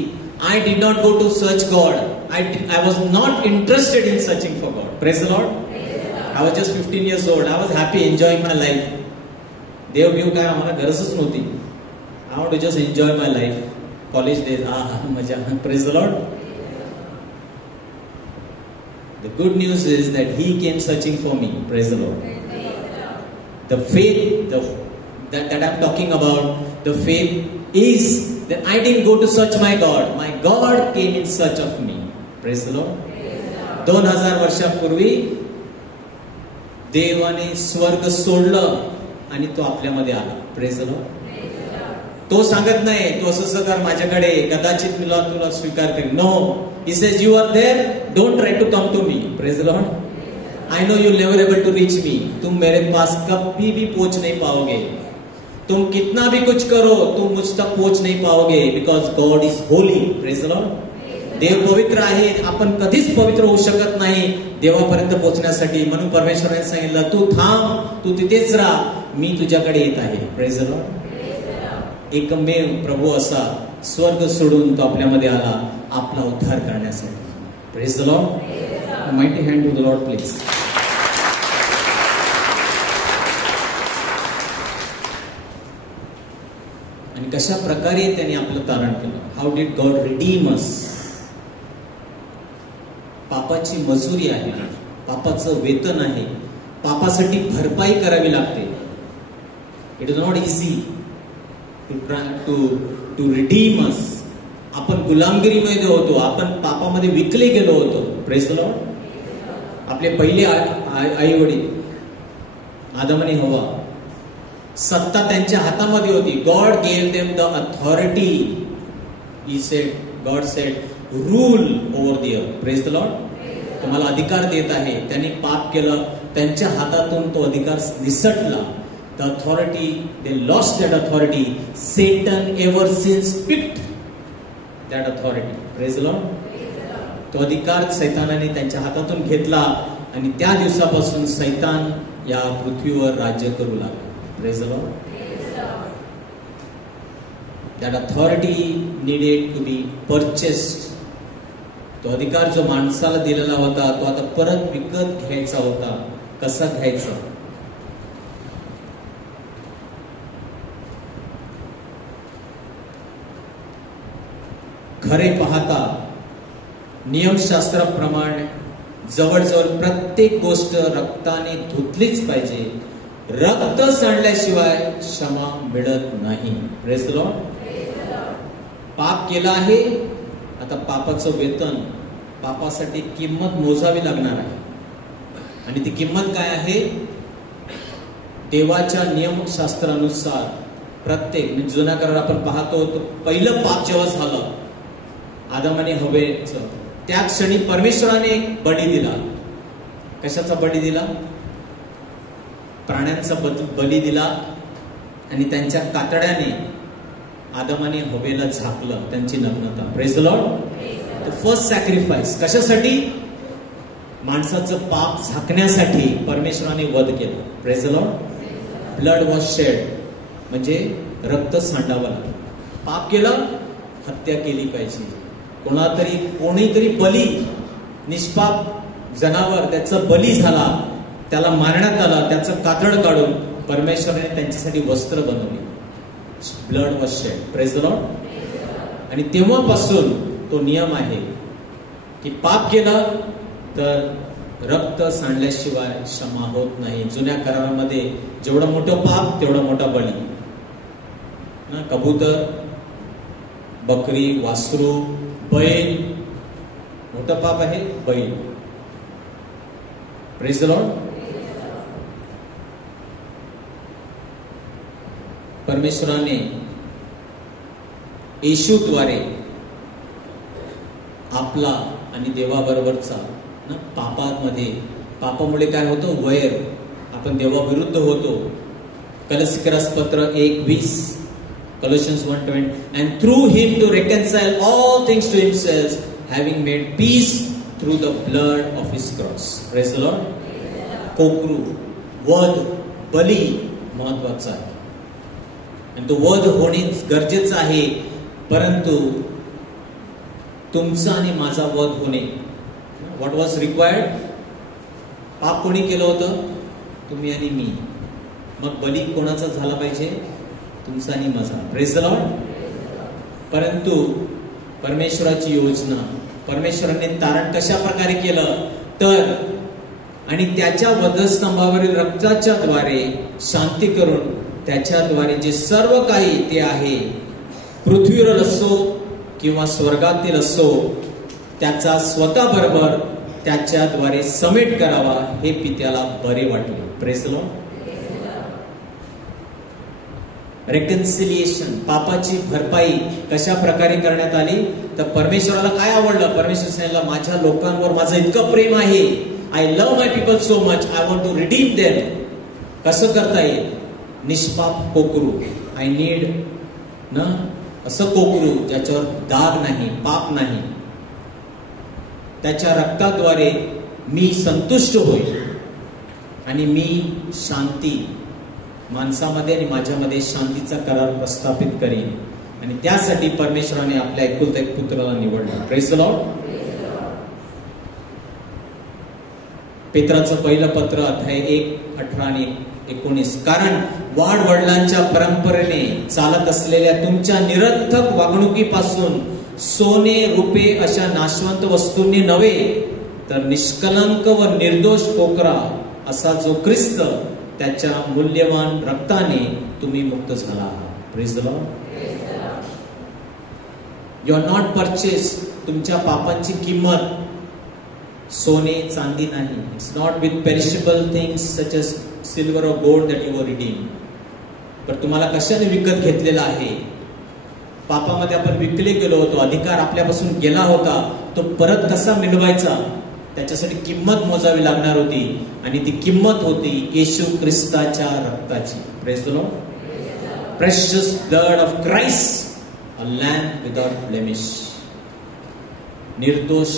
I did not go to search God. I was not interested in searching for God. Praise the Lord. I was just 15 years old. I was happy enjoying my life. देव बिव काय आम्हाला गरजच नव्हती. I want to just enjoy my life. College days, मजा. Praise the Lord. The good news is that He came searching for me. Praise the Lord. The faith, that I'm talking about, the faith is that I didn't go to search my God. My God came in search of me. Praise the Lord. 2000 वर्षापूर्वी देवाने स्वर्ग सोडलं आणि तो आपल्यामध्ये आला. Praise the Lord. तो सांगत नाही तो असं कर माझ्याकडे कदाचित मी तुला स्वीकार करेन. No, he says you are there, don't try to come to me. Praise the Lord. I know you never able to reach me. तुम मेरे पास कभी भी पहुंच नहीं पाओगे. तुम कितना भी कुछ करो तुम मुझ तक पहुंच नहीं पाओगे. Because God is holy. Praise the Lord. देव पवित्र आहे. आपण कधीच पवित्र होऊ शकत नाही देवापर्यंत पोहोचण्यासाठी. म्हणून परमेश्वराने सांगितलं तू थांब, तू तिथेच राहा, मी तुझ्याकडे येत आहे. Praise the Lord. एकमेव प्रभू असा स्वर्ग सोडून तो आपल्यामध्ये आला आपला उद्धार करण्यासाठी. Praise the Lord. Mighty hand to the Lord please. आणि कशा प्रकारे त्यांनी आपलं तारण केलं. How did God redeem us. पापाची मजुरी आहे, पापाचं वेतन आहे, पापासाठी भरपाई करावी लागते. It is not easy to redeem us. आपण गुलामगिरीमध्ये होतो, आपण पापामध्ये विकले गेलो होतो. Praise the Lord. आपले पहिले आई वडील आदम आणि हवा, सत्ता त्यांच्या हातामध्ये होती. God gave them the authority. He said, God sed rule over the earth. Praise the Lord. तुम्हाला अधिकार देत आहे. त्यांनी पाप केलं, त्यांच्या हातातून तो अधिकार निसटला. The authority, they lost that authority. Satan ever since picked that authority. Praise the Lord. तो अधिकार सैतानाने त्यांच्या हातातून घेतला आणि त्या दिवसापासून सैतान या पृथ्वीवर राज्य करू लागला. Praise the Lord. That authority needed to be purchased. तो अधिकार जो माणसाला दिलेला होता तो आता परत विकत घ्यायचा होता. कसा घ्यायचा? खरे पाहता नियमशास्त्राप्रमाणे जवळजवळ प्रत्येक गोष्ट रक्ताने धुतलीच पाहिजे. रक्त सांडल्याशिवाय क्षमा मिळत नाही. Praise the Lord. पाप केला आहे, आता पापाचं वेतन, पापासाठी किंमत मोजावी लागणार आहे. आणि ती किंमत काय आहे? देवाच्या नियमशास्त्रानुसार प्रत्येक जुन्या करारात आपण पाहतो तो पहिलं पाप जेव्हा झालं आदम आणि हवेचं, त्या क्षणी परमेश्वराने एक बळी दिला. कशाचा बळी दिला? प्राण्यांचा बली दिला. आणि त्यांच्या कातड्याने आदम आणि हवेला झाकलं, त्यांची नग्नता. Praise the Lord. The first sacrifice कशासाठी? माणसाचं पाप झाकण्यासाठी परमेश्वराने वध केला. Praise the Lord. Blood was shed म्हणजे रक्त सांडावं लागलं. पाप केलं, हत्या केली पाहिजे. कोणीतरी बली, निष्पाप जनावर त्याचा बली झाला, त्याला मारण्यात आला, त्याचं कातड काढून परमेश्वराने त्यांच्यासाठी वस्त्र बनवली. Blood was shed. Praise the Lord. आणि तेव्हापासून तो नियम आहे की पाप केलं तर रक्त सांडल्याशिवाय क्षमा होत नाही. जुन्या करारामध्ये जेवढं मोठं पाप तेवढा मोठा बळी. कबूतर, बकरी, वासरू, बैल, मोठं पाप आहे बैल. Praise the Lord. परमेश्वराने येशूद्वारे आपला आणि देवाबरोबरचा पापामुळे काय होतं? वैर. आपण देवाविरुद्ध होतो. कलसीकरास पत्र 1:20 Colossians 1:20, and through him to reconcile all things to himself, having made peace through the blood of his cross. Praise the Lord. कोकरू, वध, बली महत्वाचा आहे आणि तो वध होणे गरजेचं आहे, परंतु तुमचा आणि माझा वध होणे. What was required? पाप कोणी केलं होतं? तुम्ही आणि मी. मग बली कोणाचा झाला पाहिजे? तुमचा आणि माझा. Praise the Lord. परंतु परमेश्वराची योजना, परमेश्वराने तारण कशा प्रकारे केलं तर, आणि त्याच्या वधस्तंभावरील रक्ताच्या द्वारे शांती करून त्याच्याद्वारे जे सर्व काही ते आहे, पृथ्वीवर असो किंवा स्वर्गातील असो, त्याचा स्वतः बरोबर त्याच्याद्वारे समेट करावा, हे पित्याला बरे वाटले. Praise the Lord. रेकन्सिलिएशन, पापाची भरपाई कशा प्रकारे करण्यात आली तर परमेश्वराला काय आवडलं? परमेश्वर सांगितलं, माझ्या लोकांवर माझं इतकं प्रेम आहे, I love my people so much, I want to redeem them. कसं करता येईल? निष्पाप कोकरू. आय नीड ना असं कोकरू ज्याच्यावर दाग नाही, पाप नाही. त्याच्या रक्ताद्वारे मी संतुष्ट होईल आणि मी शांती माणसामध्ये आणि माझ्यामध्ये शांतीचा करार प्रस्थापित करीन. आणि त्यासाठी परमेश्वराने आपल्या एकुलता एक पुत्राला निवडला. Praise the Lord. पेत्राचं पहिलं पत्र अध्याय 1:18 आणि 19. कारण वाढ वडिलांच्या परंपरेने चालत असलेल्या तुमच्या निरर्थक वागणुकीपासून सोने रुपे अशा नाशवंत वस्तूंनी नव्हे, तर निष्कलंक व निर्दोष कोकरा असा जो ख्रिस्त, त्याच्या मूल्यवान रक्ताने तुम्ही मुक्त झाला आहात. Praise the Lord. You are not purchase. तुमच्या पापांची किंमत सोने चांदी नाही. It's not with perishable things such as silver और gold that you were redeem. पण तुम्हाला कशाने विकत घेतलेला आहे? पापामध्ये आपण विकले गेलो होतो, अधिकार आपल्यापासून गेला होता, तो परत कसा मिळवायचा त्याच्यासाठी किंमत मोजावी लागणार होती, आणि ती किंमत होती येशू ख्रिस्ताच्या रक्ताची. Praise the Lord. Precious blood of Christ, a lamb without blemish. निर्दोष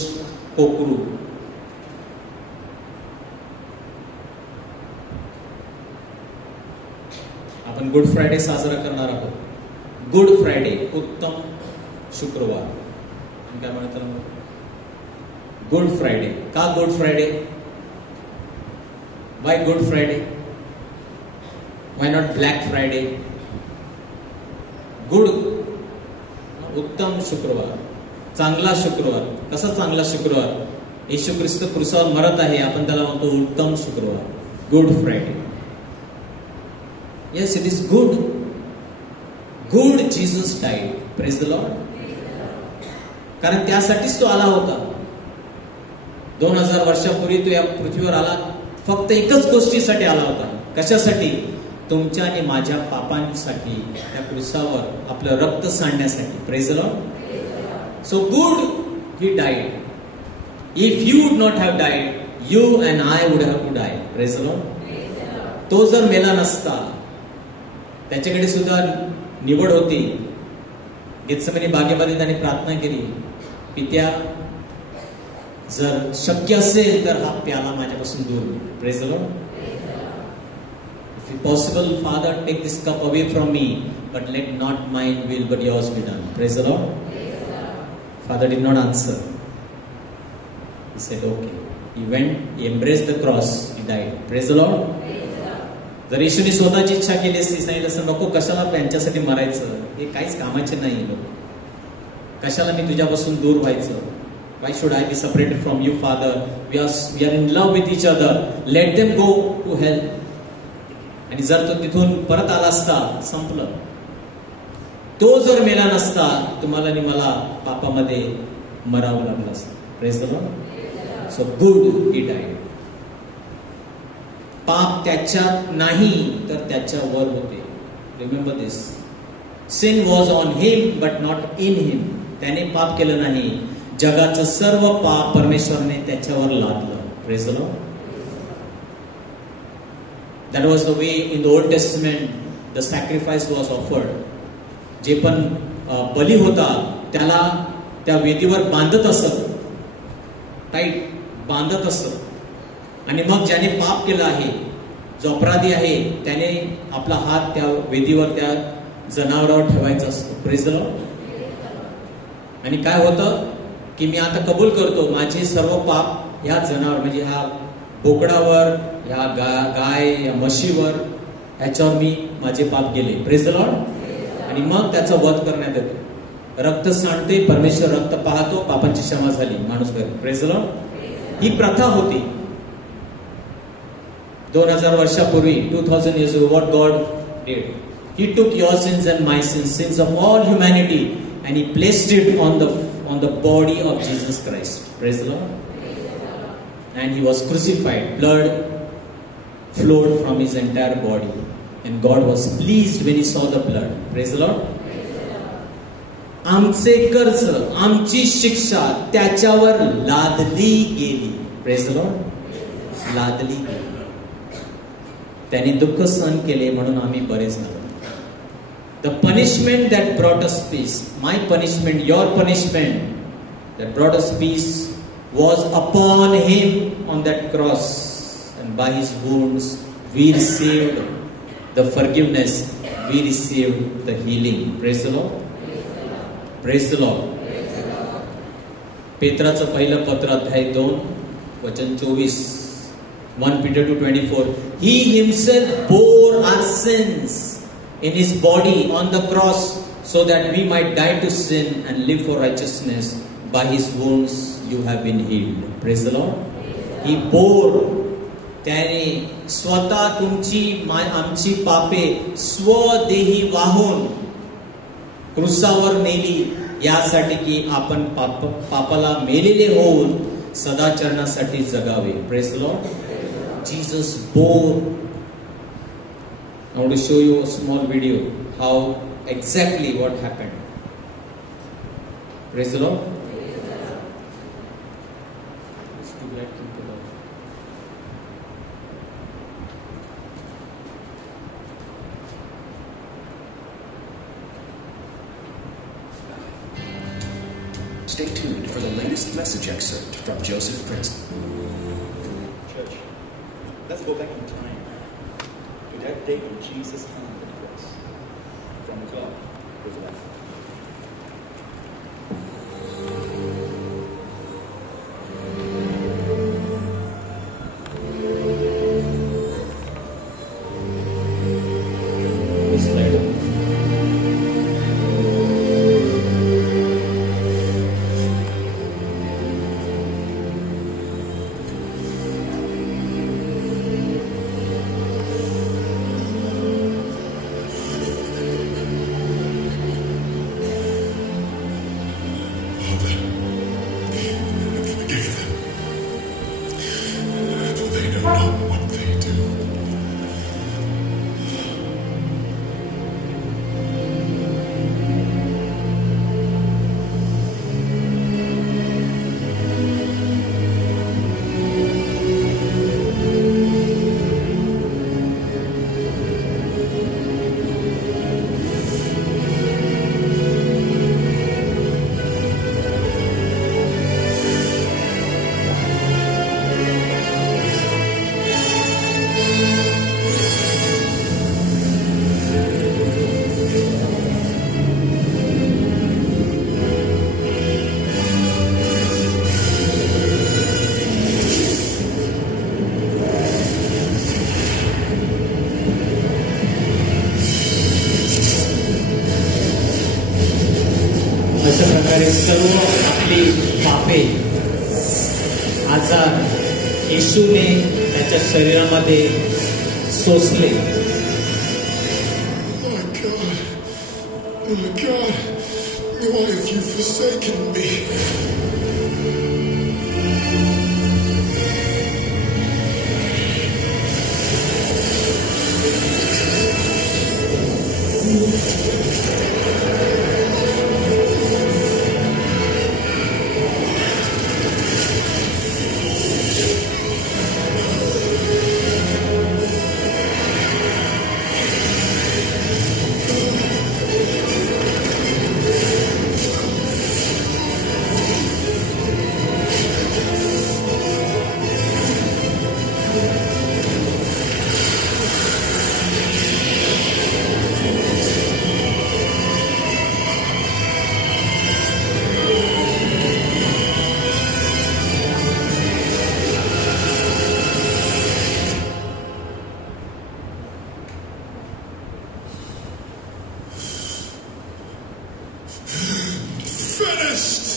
कोकरू. आपण गुड फ्रायडे साजरा करणार आहोत. गुड फ्रायडे, उत्तम शुक्रवार. काय म्हणतात? Good Friday. का good Friday? Why good Friday? Why not black Friday? Good, उत्तम शुक्रवार, चांगला शुक्रवार. कसा चांगला शुक्रवार? येशू ख्रिस्त क्रुसावर मरत आहे, आपण त्याला म्हणतो उत्तम शुक्रवार, good Friday. Yes, it is good. Good Jesus died. Praise the Lord. कारण त्यासाठीच तो आला होता. 2000 वर्षापूर्वी तो या पृथ्वीवर आला, फक्त एकच गोष्टीसाठी आला होता. कशासाठी? तुमच्या आणि माझ्या पापांसाठी त्या क्रुसावर आपलं रक्त सांडण्यासाठी. Praise the Lord. So good he died. If you would not have died, you and I would have to die. Praise the Lord. तो जर मेला नसता, त्याच्याकडे सुद्धा निवड होती. गेत्सेमनी बागेमध्ये त्याने प्रार्थना केली, पित्या जर शक्य असेल तर हा प्याला माझ्यापासून दूर होईल. Praise the Lord. If possible father, take this cup away from me, but let not my will but yours be done. Praise the Lord. Father did not answer. He said okay. He went, he embraced the cross, he died. Praise the Lord. जर येशूने स्वतःची इच्छा केली असती, सांगितलं असं नको, कशाला त्यांच्यासाठी मरायचं, हे काहीच कामाचे नाही, कशाला मी तुझ्यापासून दूर व्हायचं. Why should I be separated from you, Father? We are in love with each other. Let them go to hell. आणि जर तो तिथून परत आला असता, संपलं. तो जर मेला नसता, तुम्हाला आणि मला पापामध्ये मरावं लागलं असतं. Praise the Lord. So good he died. पाप त्याच्यात नाही तर त्याच्यावर होते. Remember this. Sin was on him but not in him. त्याने पाप केलं नाही, जगाचं सर्व पाप परमेश्वरने त्याच्यावर लादलं. Praise the lord. That was the way in the old testament the sacrifice was offered. जे पण बली होता त्याला त्या वेदीवर बांधत असत, टाईट बांधत असत. आणि मग ज्याने पाप केलं आहे, जो अपराधी आहे, त्याने आपला हात त्या वेदीवर त्या जनावरावर ठेवायचा असतो. Praise the Lord. आणि काय होतं की मी आता कबूल करतो माझे सर्व पाप ह्या जनावर म्हणजे ह्या बोकडावर, ह्या गाय, या म्हशीवर, ह्याच्यावर मी माझे पाप गेले. Praise the Lord. आणि मग त्याचा वध करण्यात येतो. रक्त सांडते, परमेश्वर रक्त पाहतो, पापांची क्षमा झाली, माणूस घरी. Praise the Lord. ही प्रथा होती 2000 वर्षापूर्वी. 2000 years ago, what God did, He took your sins and my sins, sins of all humanity, and He placed it on the body of Jesus Christ. Praise the Lord. And He was crucified. Blood flowed from His entire body, and God was pleased when He saw the blood. Praise the Lord. आमचे कर्ज, आमची शिक्षा त्याच्यावर लादली गेली. Praise the Lord. लादली गेली. त्याने दुःख सहन केले म्हणून आम्ही बरे झालो. The punishment that brought us piece, my punishment, your punishment that brought us peace was upon Him on that cross, and by His wounds we received the forgiveness, we received the healing. Praise the Lord. Praise the Lord. पेत्राचं पहिलं पत्र अध्याय 2 वचन 24. 1 Peter 2:24. He himself bore our sins in His body on the cross, so that we might die to sin and live for righteousness. By His wounds you have been healed. Praise the Lord. He bore. त्याने स्वतः तुमची आमची पापे स्वदेही वाहून क्रूसावर नेली, यासाठी की आपण पापाला मेलेले होऊन सदाचरणासाठी जगावे. Praise the Lord. Jesus bore. I want to show you a small video how exactly what happened. Praise the Lord. Let's do that to the Stay tuned for the latest message excerpt from Joseph Princeton. Church, let's go back in time to that day when Jesus hung on the cross. From God with life. सर्व आपली पापे, आजार येशूने त्याच्या शरीरामध्ये सोसले. Oh God, why have you forsaken me? finished.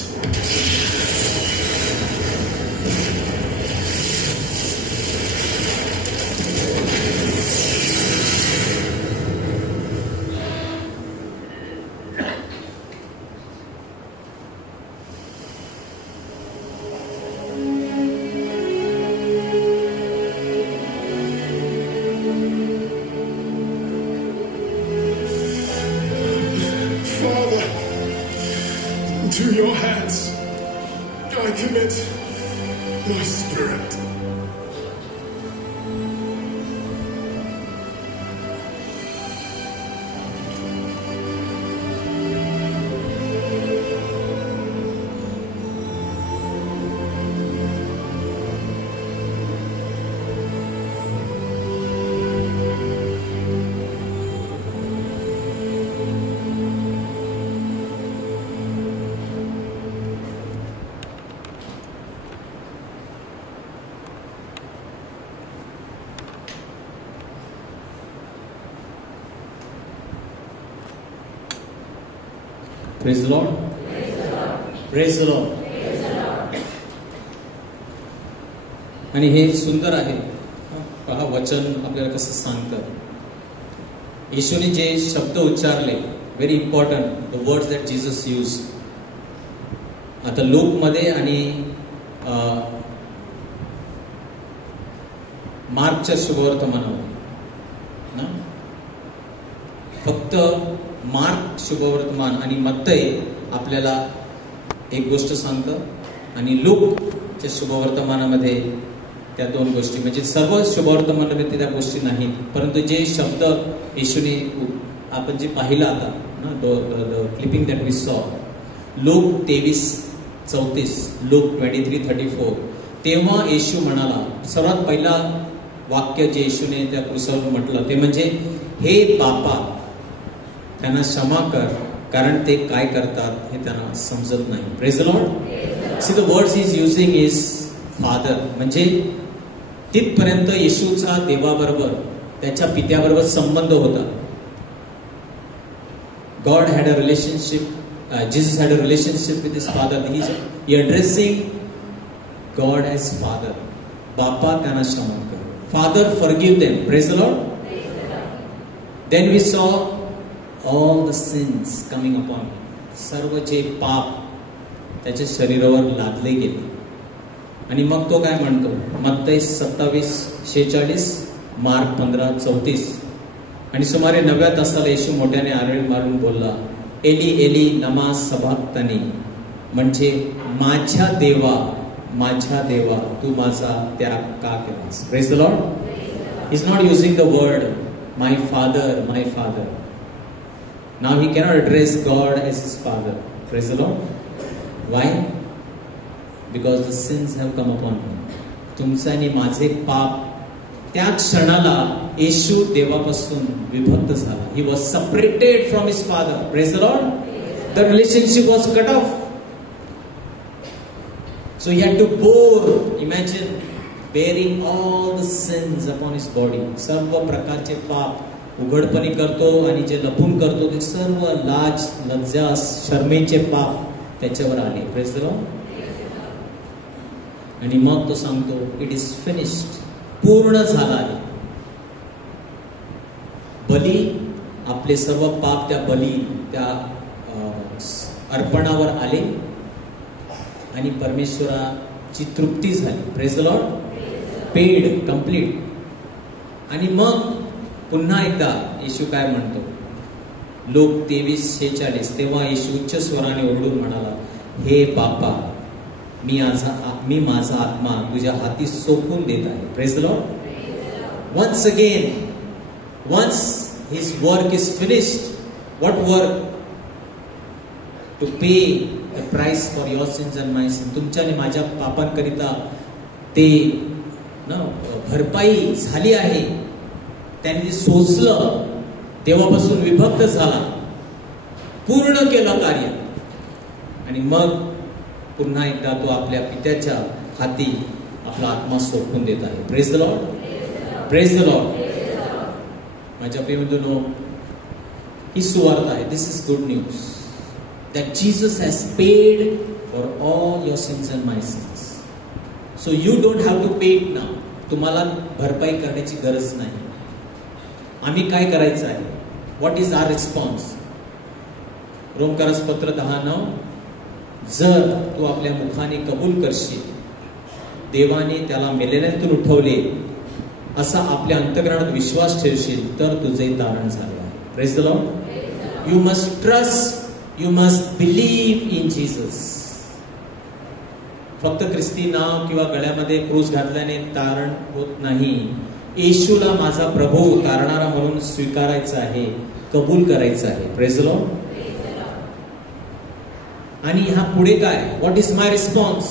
Father, into your hands I commit my spirit. Praise the Lord. Praise the Lord. आणि हे सुंदर आहे. पहा वचन आपल्याला कसं सांगतं. येशूने जे शब्द उच्चारले, very important, the words that Jesus use. आता लूकमध्ये आणि मार्कच्या शुभवर्तमानामध्ये ना, फक्त मार्क शुभवर्तमान आणि मत्तई आपल्याला एक गोष्ट सांगतं आणि लूकच्या शुभवर्तमानामध्ये त्या दोन गोष्टी, म्हणजे सर्व शुभवर्तमानामध्ये त्या गोष्टी नाहीत, परंतु जे शब्द येशूने आपण जे पाहिलं आता ना, द क्लिपिंग दॅट वी सॉ, लूक 23:34, लूक 23:34, तेव्हा येशू म्हणाला, सर्वात पहिला वाक्य जे येशूने त्या क्रूसावर म्हटलं ते म्हणजे, हे बापा त्यांना क्षमा कर, कारण ते काय करतात हे त्यांना समजत नाही. Praise the Lord. See the words is using is father, म्हणजे तिथपर्यंत येशूचा देवाबरोबर, त्याच्या पित्याबरोबर संबंध होता. God had a relationship, Jesus had a relationship with his father. He addressing God as father. बापा त्यांना क्षमा कर, father forgive them. Praise the Lord. Then we saw all the sins coming upon him. सर्व जे पाप त्याच्या शरीरावर लादले गेले. आणि मग तो काय म्हणतो, मत्तई 27:46, मार्क 15:34, आणि सुमारे 9व्या तासाला येशू मोठ्याने आरडी मारून बोलला, एली एली लमा सबक्तानी, म्हणजे माझ्या देवा तू माझा त्याग का केलास. Praise the Lord. Is not using the word my father. Now he cannot address God as his father. Praise the Lord. Why? Because the sins have come upon him. तुमचे आणि माझे पाप. त्या क्षणाला येशू देवापासून विभक्त झाला. He was separated from his father. Praise the Lord. The relationship was cut off. So he had to bore, imagine, bearing all the sins upon his body. सर्व प्रकारचे पाप उघडपणे करतो आणि जे लपून करतो ते सर्व लाज, लज्जा, शर्मेचे पाप त्याच्यावर आले. Praise the Lord. आणि मग तो सांगतो, इट इज फिनिश्ड, पूर्ण झाला आहे. बली, आपले सर्व पाप त्या त्या अर्पणावर आले आणि परमेश्वराची तृप्ती झाली. Praise the Lord. Paid, complete. आणि मग पुन्हा एकदा येशू काय म्हणतो, लूक 23:46, तेव्हा येशू उच्च स्वराने ओरडून म्हणाला, हे बापा, मी माझा आत्मा तुझ्या हाती सोपवून देत आहे. Praise the Lord. Once again, once his work is finished. What work? To pay the price for your sins and my sins. तुमच्या आणि माझ्या पापांकरिता ते भरपाई झाली आहे. त्यांनी सोचलं, देवापासून विभक्त झाला, पूर्ण केलं कार्य, आणि मग पुन्हा एकदा तो आपल्या पित्याच्या हाती आपला आत्मा सोपवून देत आहे. Praise the lord. Praise the lord. माझ्या प्रिय बंधूंनो, ही सुवार्ता आहे. This is good news. that Jesus has paid for all your sins and my sins. So you don't have to pay it now. तुम्हाला भरपाई करण्याची गरज नाही. आम्ही काय करायचं आहे? What is our response? रोमकरास पत्र 10:9, जर तू आपल्या मुखाने कबूल करशील, देवाने त्याला मेलेल्यांतून उठवले, असा आपल्या अंतःकरणात विश्वास ठेवशील, तर तुझे तारण झाले आहे. Praise the Lord. You must trust, you must believe in Jesus. फक्त ख्रिस्ती नाव किंवा गळ्यामध्ये क्रूस घातल्याने तारण होत नाही. येशूला माझा प्रभू तारणारा म्हणून स्वीकारायचा आहे, कबूल करायचं आहे. Praise the Lord. आणि ह्या पुढे काय? What is my response?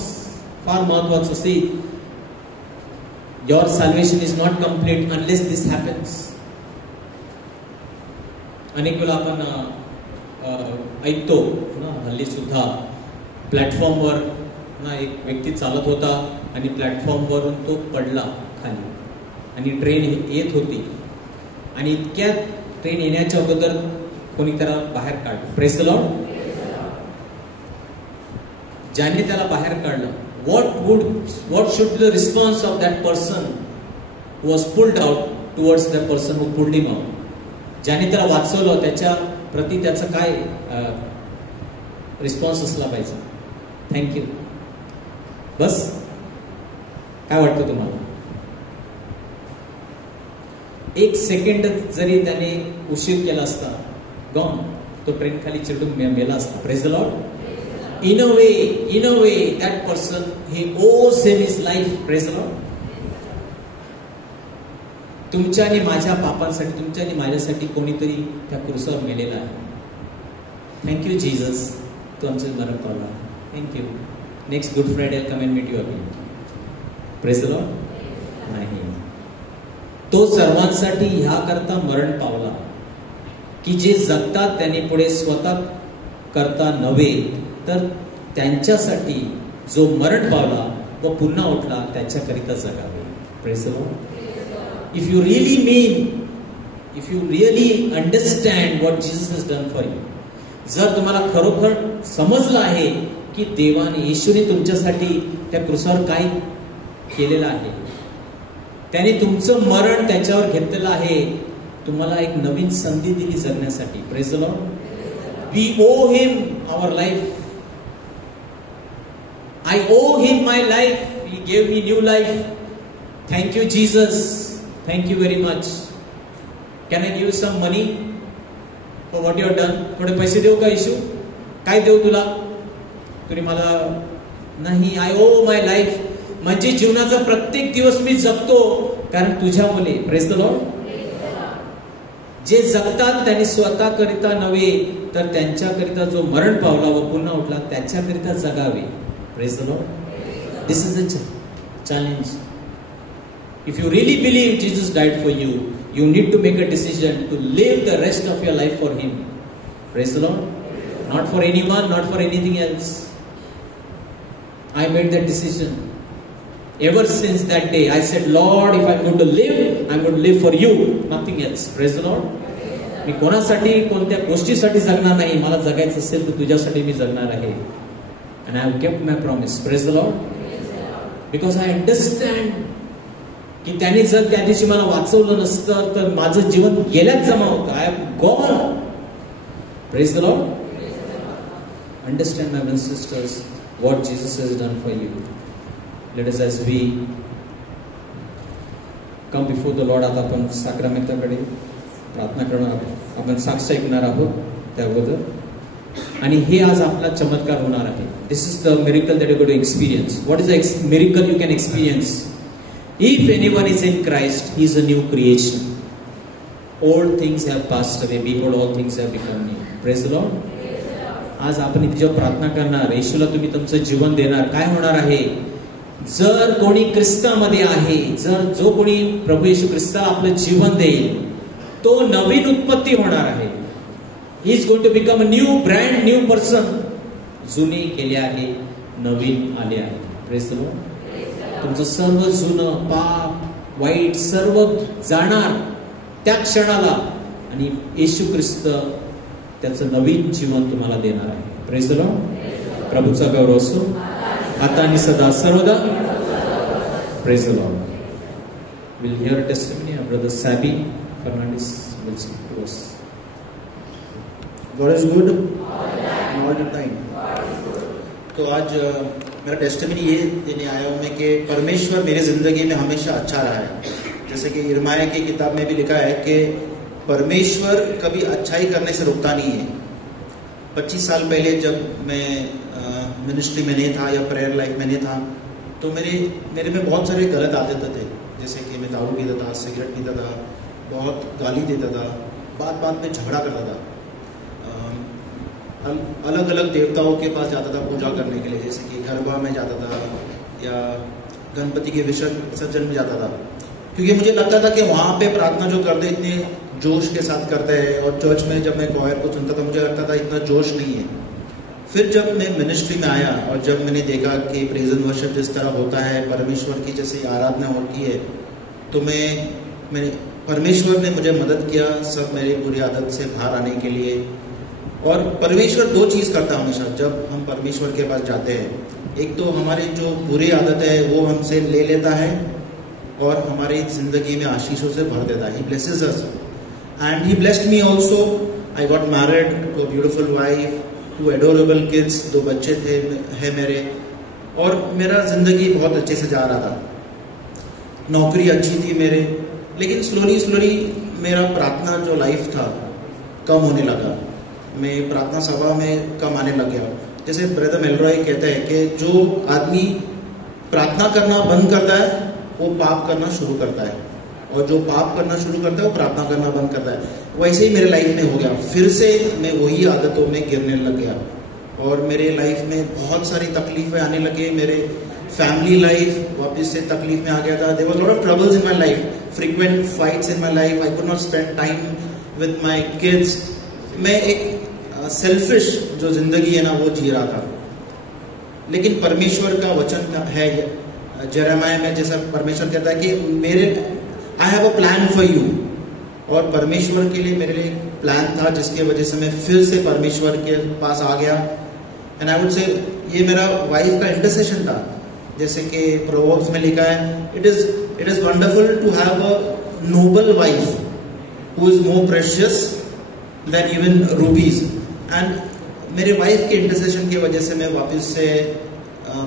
फार महत्वाचं say your salvation is not complete unless this happens. अनेक वेळा आपण ऐकतो ना, हल्ली सुद्धा प्लॅटफॉर्मवर ना एक व्यक्ती चालत होता आणि प्लॅटफॉर्मवरून तो पडला खाली आणि ट्रेन येत होती आणि इतक्यात ट्रेन येण्याच्या अगोदर कोणी त्याला बाहेर काढलं. Praise the Lord. ज्याने त्याला बाहेर काढलं, what should be the response of that person who was pulled out towards the person who pulled him out? ज्याने त्याला वाचवलं त्याच्या प्रति त्याचा काय रिस्पॉन्स असला पाहिजे? थँक्यू. बस. काय वाटतं तुम्हाला? एक सेकंड जरी त्याने उशीर केला असता, गॉन, तो ट्रेन खाली चिरडून मेला असता. Praise the Lord. In a way, that person, he owes him his life. Praise the Lord. तुमच्या आणि माझ्या पापांसाठी, तुमच्या आणि माझ्यासाठी कोणीतरी त्या क्रूसावर मेलेला आहे. थँक्यू जीसस, तू आमचं मरण पावला. Thank you. Next good Friday come and meet you again. Praise the Lord. नाही, तो सर्वांसाठी ह्या करता मरण पावला की जे जगतात त्यांनी पुढे स्वतः करता नव्हे, तर त्यांच्यासाठी जो मरण पावला व पुन्हा उठला त्याच्याकरिता जगावे. Praise the Lord. If you really mean, if you really understand what Jesus has done for you, जर तुम्हाला खरोखर समजलं आहे की देवाने, येशूने तुमच्यासाठी त्या क्रूसावर काय केलेलं आहे, त्याने तुमचं मरण त्याच्यावर घेतलेलं आहे, तुम्हाला एक नवीन संधी दिली जगण्यासाठी. Praise the lord. We owe him our life. I owe him my life. He gave me new life. Thank you Jesus. Thank you very much. Can I give you some money for what you have done? थोडे पैसे देऊ का येशू? काय देऊ तुला? तुम्ही मला नाही. I owe my life. म्हणजे जीवनाचा प्रत्येक दिवस मी जगतो कारण तुझ्यामुळे. Praise the Lord. जे जगतात त्यांनी स्वतःकरिता नव्हे, तर त्यांच्याकरिता जो मरण पावला व पुन्हा उठला त्याच्याकरिता जगावे. Praise the Lord. This is a challenge. If you really believe Jesus died for you, you need to make a decision to live the rest of your life for him. Praise the Lord. Not for anyone, not for anything else. I made that decision. Ever since that day, I said, Lord, if I'm going to live, I'm going to live for you, nothing else. Praise the Lord. मी कोणासाठी, कोणत्या गोष्टीसाठी जगणार नाही. मला जगायचं असेल तर तुझ्यासाठी मी जगणार आहे. And I have kept my promise. Praise the Lord. Because I understand की त्याने जर त्या दिवशी मला वाचवलं नसतं तर माझं जीवन गेल्याच जमा होतं. I am gone. Praise the Lord. Understand my brothers and sisters what Jesus has done for you. Let us as we come before the Lord. आता आपण साक्रामेंताकडे प्रार्थना करणार आहोत. आपण साक्ष ऐकणार आहोत त्या अगोदर. आणि हे आज आपला चमत्कार होणार आहे. This is the miracle that you going to experience. What is the miracle you can experience? If anyone is in Christ, he is a new creation. Old things have passed away. Behold, all things have become new. Praise the Lord. आज आपण इथे जेव्हा प्रार्थना करणार, येशूला तुम्ही तुमचं जीवन देणार, काय होणार आहे? जर कोणी ख्रिस्तामध्ये आहे, जर जो कोणी प्रभू येशू ख्रिस्ताला आपलं जीवन देईल, तो नवीन उत्पत्ती होणार आहे. He is going to become a new, brand new person. जुने गेले आहे, नवीन आले आहे. Praise the Lord. तुमचं सर्व जुनं पाप वाईट सर्व जाणार त्या क्षणाला, आणि येशू ख्रिस्त त्याचं नवीन जीवन तुम्हाला देणार आहे. Praise the lord. प्रभूचा गौरव असो आता आणि सदा सर्वदा. Praise the lord. We'll hear a testimony. Our brother Sabi Fernandez will speak to us. God is good all the time. तो आज मेरा टेस्टिमनी ये देने आया हूँ मैं कि परमेश्वर मेरी जिंदगी में हमेशा अच्छा रहा है. जैसे कि यिर्मयाह की किताब में भी लिखा है कि परमेश्वर कभी अच्छाई करने से रुकता नहीं है. 25 साल पहले जब मैं मिनिस्ट्री में नहीं था या प्रेयर लाइफ में नहीं था तो मेरे में बहुत सारे गलत आदतें थे. जैसे कि मैं दारू पीता था, सिगरेट पीता था, बहुत गाली देता था, बात बात में झगड़ा करता था, अलग अलग देवताओं के पास जाता था पूजा करने के लिए. जैसे कि गरबा में जाता था या गणपति के विसर्जन में जाता था, क्योंकि मुझे लगता था कि वहाँ पे प्रार्थना जो करते इतने जोश के साथ करते हैं. और चर्च में जब मैं क्वायर को सुनता था मुझे लगता था इतना जोश नहीं है. फिर जब मैं मिनिस्ट्री में आया और जब मैंने देखा कि प्रेज एंड वर्शिप जिस तरह होता है, परमेश्वर की जैसे आराधना होती है, तो मैंने परमेश्वर ने मुझे मदद किया सब मेरी बुरी आदत से बाहर आने के लिए. और परमेश्वर दो चीज़ करता है हमेशा जब हम परमेश्वर के पास जाते हैं. एक तो हमारी जो बुरी आदत है वो हमसे ले लेता है और हमारी जिंदगी में आशीषों से भर देता है. He blesses us and he blessed me also. I got married to a beautiful wife, two adorable kids, 2 बच्चे है मेरे, और मेरा जिंदगी बहुत अच्छे से जा रहा था. नौकरी अच्छी थी मेरे, लेकिन स्लोली मेरा प्रार्थना जो लाइफ था कम होने लगा. मैं प्रार्थना सभा में कम आने लग गया. जैसे ब्रदर मेलरॉय कहते हैं कि जो आदमी प्रार्थना करना बंद करता है वो पाप करना शुरू करता है, और जो पाप करना शुरू करता है वो प्रार्थना करना बंद करता है. वैसे ही मेरे लाइफ में हो गया. फिर से मैं वही आदतों में गिरने लग गया और मेरे लाइफ में बहुत सारी तकलीफें आने लगे. मेरे फैमिली लाइफ वापस से तकलीफ में आ गया था. देयर वाज lot of troubles in my life, frequent fights in my life. I could not spend time विद माय किड्स. मैं एक सेल्फिश जो जिंदगी है ना वो जी रहा था. लेकिन परमेश्वर का वचन है यिर्मयाह में, जैसा परमेश्वर कहता है कि I have a plan for you. और परमेश्वर के लिए मेरे लिए प्लान था जिसके वजह से मैं फिर से परमेश्वर के पास आ गया. एंड आई वुड से ये मेरा वाइफ का इंटरसेशन था. जैसे कि प्रोवर्ब्स में लिखा है, it is wonderful to have a noble wife who is more precious than even rubies. And मेरे वाइफ के इंटरसेशन की वजह से मैं वापस से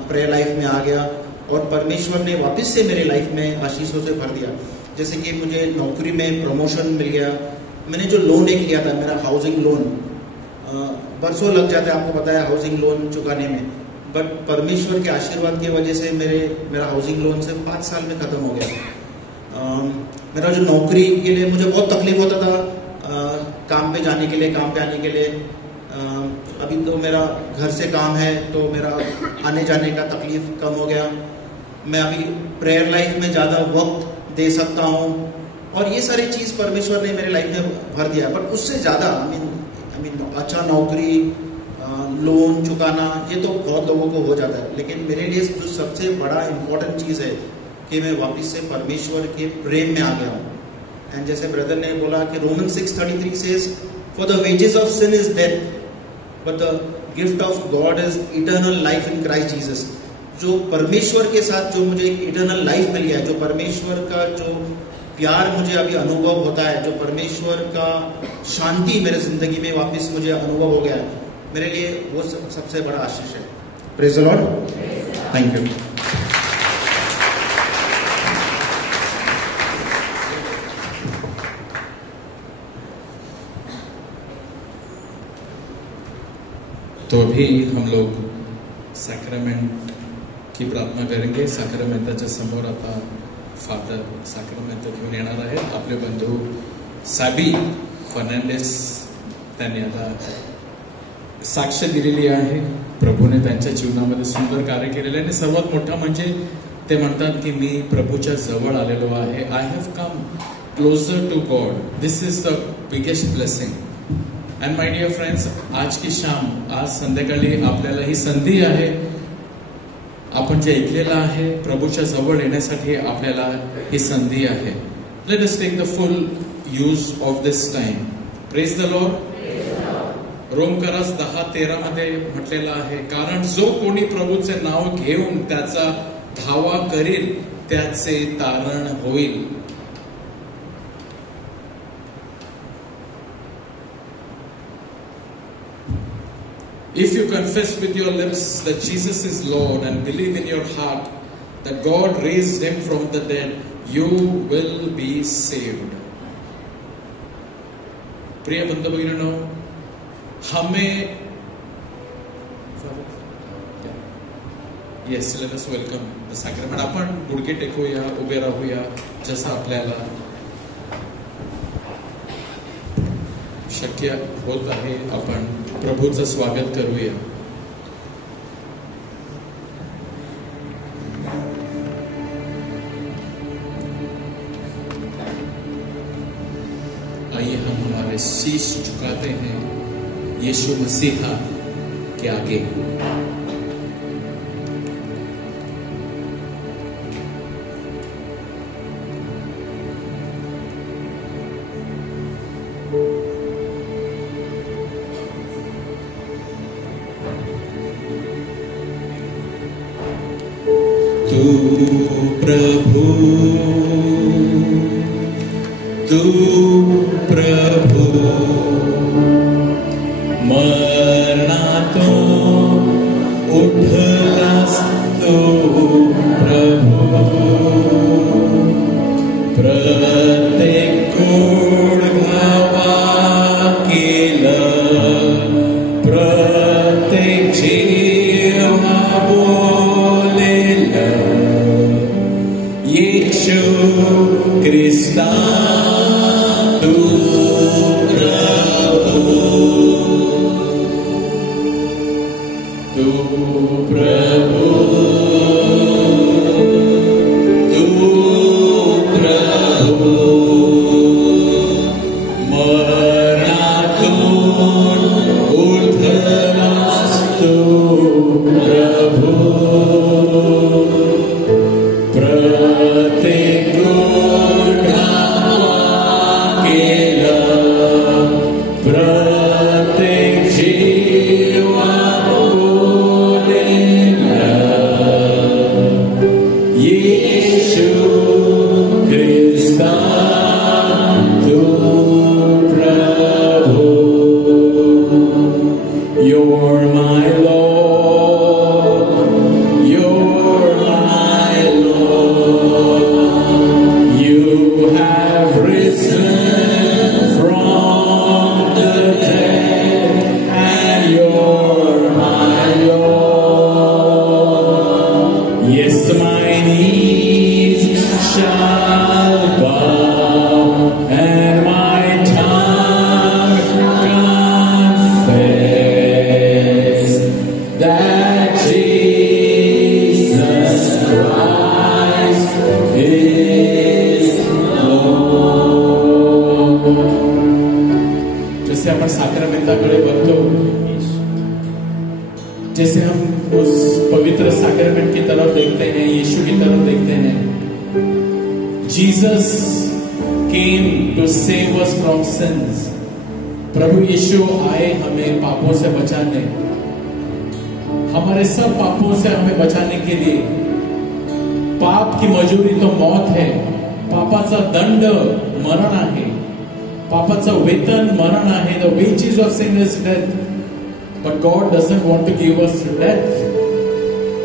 प्रेयर लाइफ में आ गया और परमेश्वर ने वापस से मेरे लाइफ में आशीषों से भर दिया. जैसे कि मुझे नौकरी में प्रमोशन मिल गया. मैंने जो लोन एक लिया था, मेरा हाउसिंग लोन, बरसों लग जाते हैं आपको पता है हाउसिंग लोन चुकाने में, बट परमेश्वर के आशीर्वाद की वजह से मेरा हाउसिंग लोन सिर्फ 5 साल में ख़त्म हो गया. मेरा जो नौकरी के लिए मुझे बहुत तकलीफ होता था काम पे जाने के लिए, काम पे आने के लिए. अभी तो मेरा घर से काम है तो मेरा आने जाने का तकलीफ कम हो गया. मैं अभी प्रेयर लाइफ में ज़्यादा वक्त दे सकता हूँ और ये सारी चीज़ परमेश्वर ने मेरे लाइफ में भर दिया. पर उससे ज़्यादा आई मीन अच्छा नौकरी, लोन चुकाना, ये तो बहुत लोगों को हो जाता है. लेकिन मेरे लिए जो सबसे बड़ा इम्पोर्टेंट चीज़ है कि मैं वापस से परमेश्वर के प्रेम में आ गया हूँ. एंड जैसे ब्रदर ने बोला कि Romans 6:33 says, for the wages of sin is death but the gift of God is eternal life in Christ Jesus. जो परमेश्वर के साथ जो मुझे एक इटर्नल लाइफ मिल गया है, जो परमेश्वर का जो प्यार मुझे अभी अनुभव होता है, जो परमेश्वर का शांति मेरे जिंदगी में वापस मुझे अनुभव हो गया है, मेरे लिए वो सबसे बड़ा आशीष है. Praise the Lord. Thank you. तो अभी हम लोग सैक्रमेंट की प्रार्थना करेंगे. सॅक्रमेंटाच्या समोर आता फादर सॅक्रमेंट घेऊन येणार आहेत. आपले बंधू सॅबी फर्नांडिस त्यांनी आता साक्ष दिलेली आहे. प्रभूने त्यांच्या जीवनामध्ये सुंदर कार्य केलेले आणि सर्वात मोठा म्हणजे ते म्हणतात की मी प्रभूच्या जवळ आलेलो आहे. I have come closer to God. This is the biggest blessing. And my dear friends, आज की शाम, आज संध्याकाळी आपल्याला ही संधी आहे. आपण जे ऐकलेलं आहे प्रभूच्या जवळ येण्यासाठी आपल्याला ही संधी आहे. Let us take the full use of this time. Praise the lord. रोमकरास 10:13 मध्ये म्हटलेलं आहे, कारण जो कोणी प्रभूचे नाव घेऊन त्याचा धावा करील त्याचे तारण होईल. If you confess with your lips that Jesus is Lord and believe in your heart that God raised him from the dead, you will be saved. प्रिय बंधु भगिनींनो, हमें yes let us welcome the sacrament. आपण गुडघे टेकूया, उभे राहूया, जसं आपल्याला शक्य होत आहे. आपण प्रभूचं स्वागत करूया. आइए हम हमारे शीश झुकाते हैं यीशु मसीहा के आगे. तू प्रभु मरणातून उठलास, तू प्रभु प्रत्येक गुढघावा केलं, प्रत्येक जीवा बोलेलं. येशू ख्रिस्ता तू प्रभु, तू प्रभु, तू प्रभु मरणातून उठलास, तू प्रभु प्रत्येक गुढघावा केलं, प्रत्येक जीवा बोलेलं. येशू ख्रिस्ता तू प्रभु. You're my Lord, you're my Lord. You have risen from the dead, and you're my Lord. Yes, my knees shall bow, and my tongue confess that Jesus Christ is Lord. जैसे अपन साक्रमेंटाकडे बघतो, जैसे हम उस पवित्र साक्रमेंट की तरफ देखते हैं, यीशु की तरफ देखते हैं. Jesus came to save us from sins. प्रभु यीशु आए हमें पापों से बचाने, हमारे सब पापों से हमें बचाने के लिए. पाप की मजुरी तो मौत है, पापाचा दंड मरण आहे, पापाचं वेतन मरण आहे. The wages of sin is death, but God doesn't want to give us death.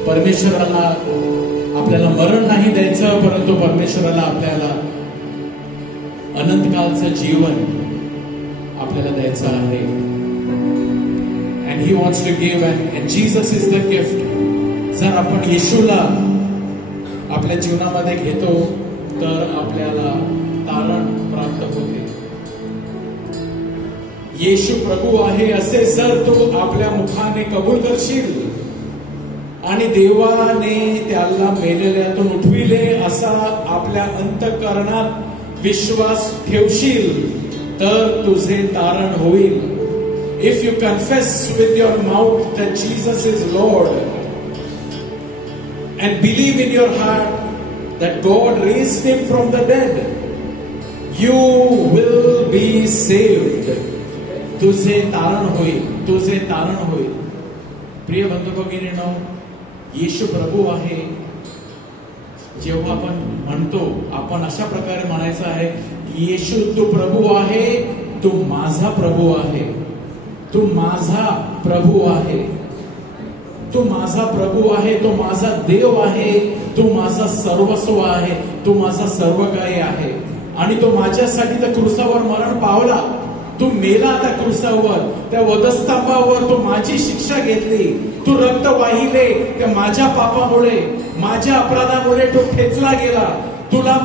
परमेश्वराला आपल्याला मरण नाही द्यायचं, परंतु परमेश्वराला आपल्याला अनंतकालचं जीवन आपल्याला द्यायचं आहे. And he wants to give, and Jesus is the gift. जर आपण येशूला आपल्या जीवनामध्ये घेतो तर आपल्याला तारण प्राप्त होते. येशू प्रभू आहे असे जर तू आपल्या मुखाने कबूल करशील आणि देवाने त्याला मेलेल्यातून उठविले असा आपल्या अंतःकरणात विश्वास ठेवशील तर तुझे तारण होईल. If you confess with your mouth that Jesus is Lord and believe in your heart that God raised him from the dead, you will be saved. तुझे तारण होईल. तुझे तारण होईल. प्रिय बंधू भगिनींनो, येशू प्रभू आहे. जेव्हा आपण म्हणतो, आपण अशा प्रकारे म्हणायचं आहे, येशू तू प्रभू आहे, तू माझा प्रभू आहे, तू माझा प्रभू आहे, तू माझा प्रभू आहे, तो माझा देव आहे, तू माझा सर्वस्व आहे, तू माझा सर्व काही आहे. आणि तो माझ्यासाठी त्या क्रूसावर मरण पावला, तू मेला त्या क्रूसावर, त्या वधस्तंभावर तू माझी शिक्षा घेतली, तू रक्त वाहिले त्या माझ्या पापामुळे, माझ्या अपराधामुळे तू ठेचला गेला, तुला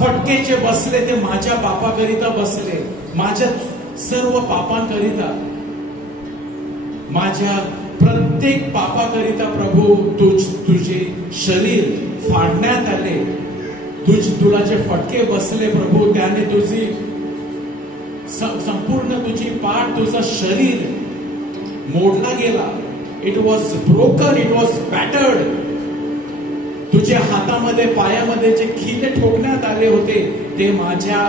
फटके जे बसले ते माझ्या पापाकरिता बसले, माझ्या सर्व पापांकरिता, माझ्या प्रत्येक पापाकरिता प्रभू तुझे शरीर फाडण्यात आले, तुला जे फटके बसले प्रभू, त्याने तुझी संपूर्ण तुझी पाठ, तुझं शरीर मोडला गेला. It was broken, it was battered. तुझ्या हातामध्ये पायामध्ये जे खिले ठोकण्यात आले होते ते माझ्या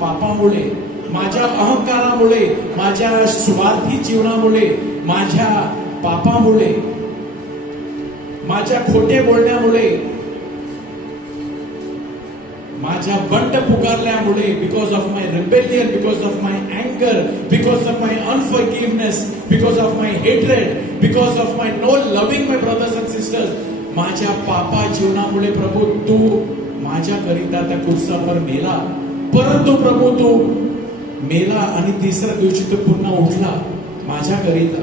पापामुळे, माझ्या अहंकारामुळे, माझ्या स्वार्थी जीवनामुळे, माझ्या पापामुळे, माझ्या खोटे बोलण्यामुळे, माझ्या बंड पुकारल्यामुळे, because of my rebellion, because of my अँगर, because of my unforgiveness, because of my hatred, because of my no loving my brothers and sisters, माझ्या पापा जीवनामुळे प्रभू तू माझ्याकरिता त्या क्रूसावर मेला. परंतु प्रभू तू मेला आणि तिसऱ्या दिवशी तू पुन्हा उठला माझ्याकरिता.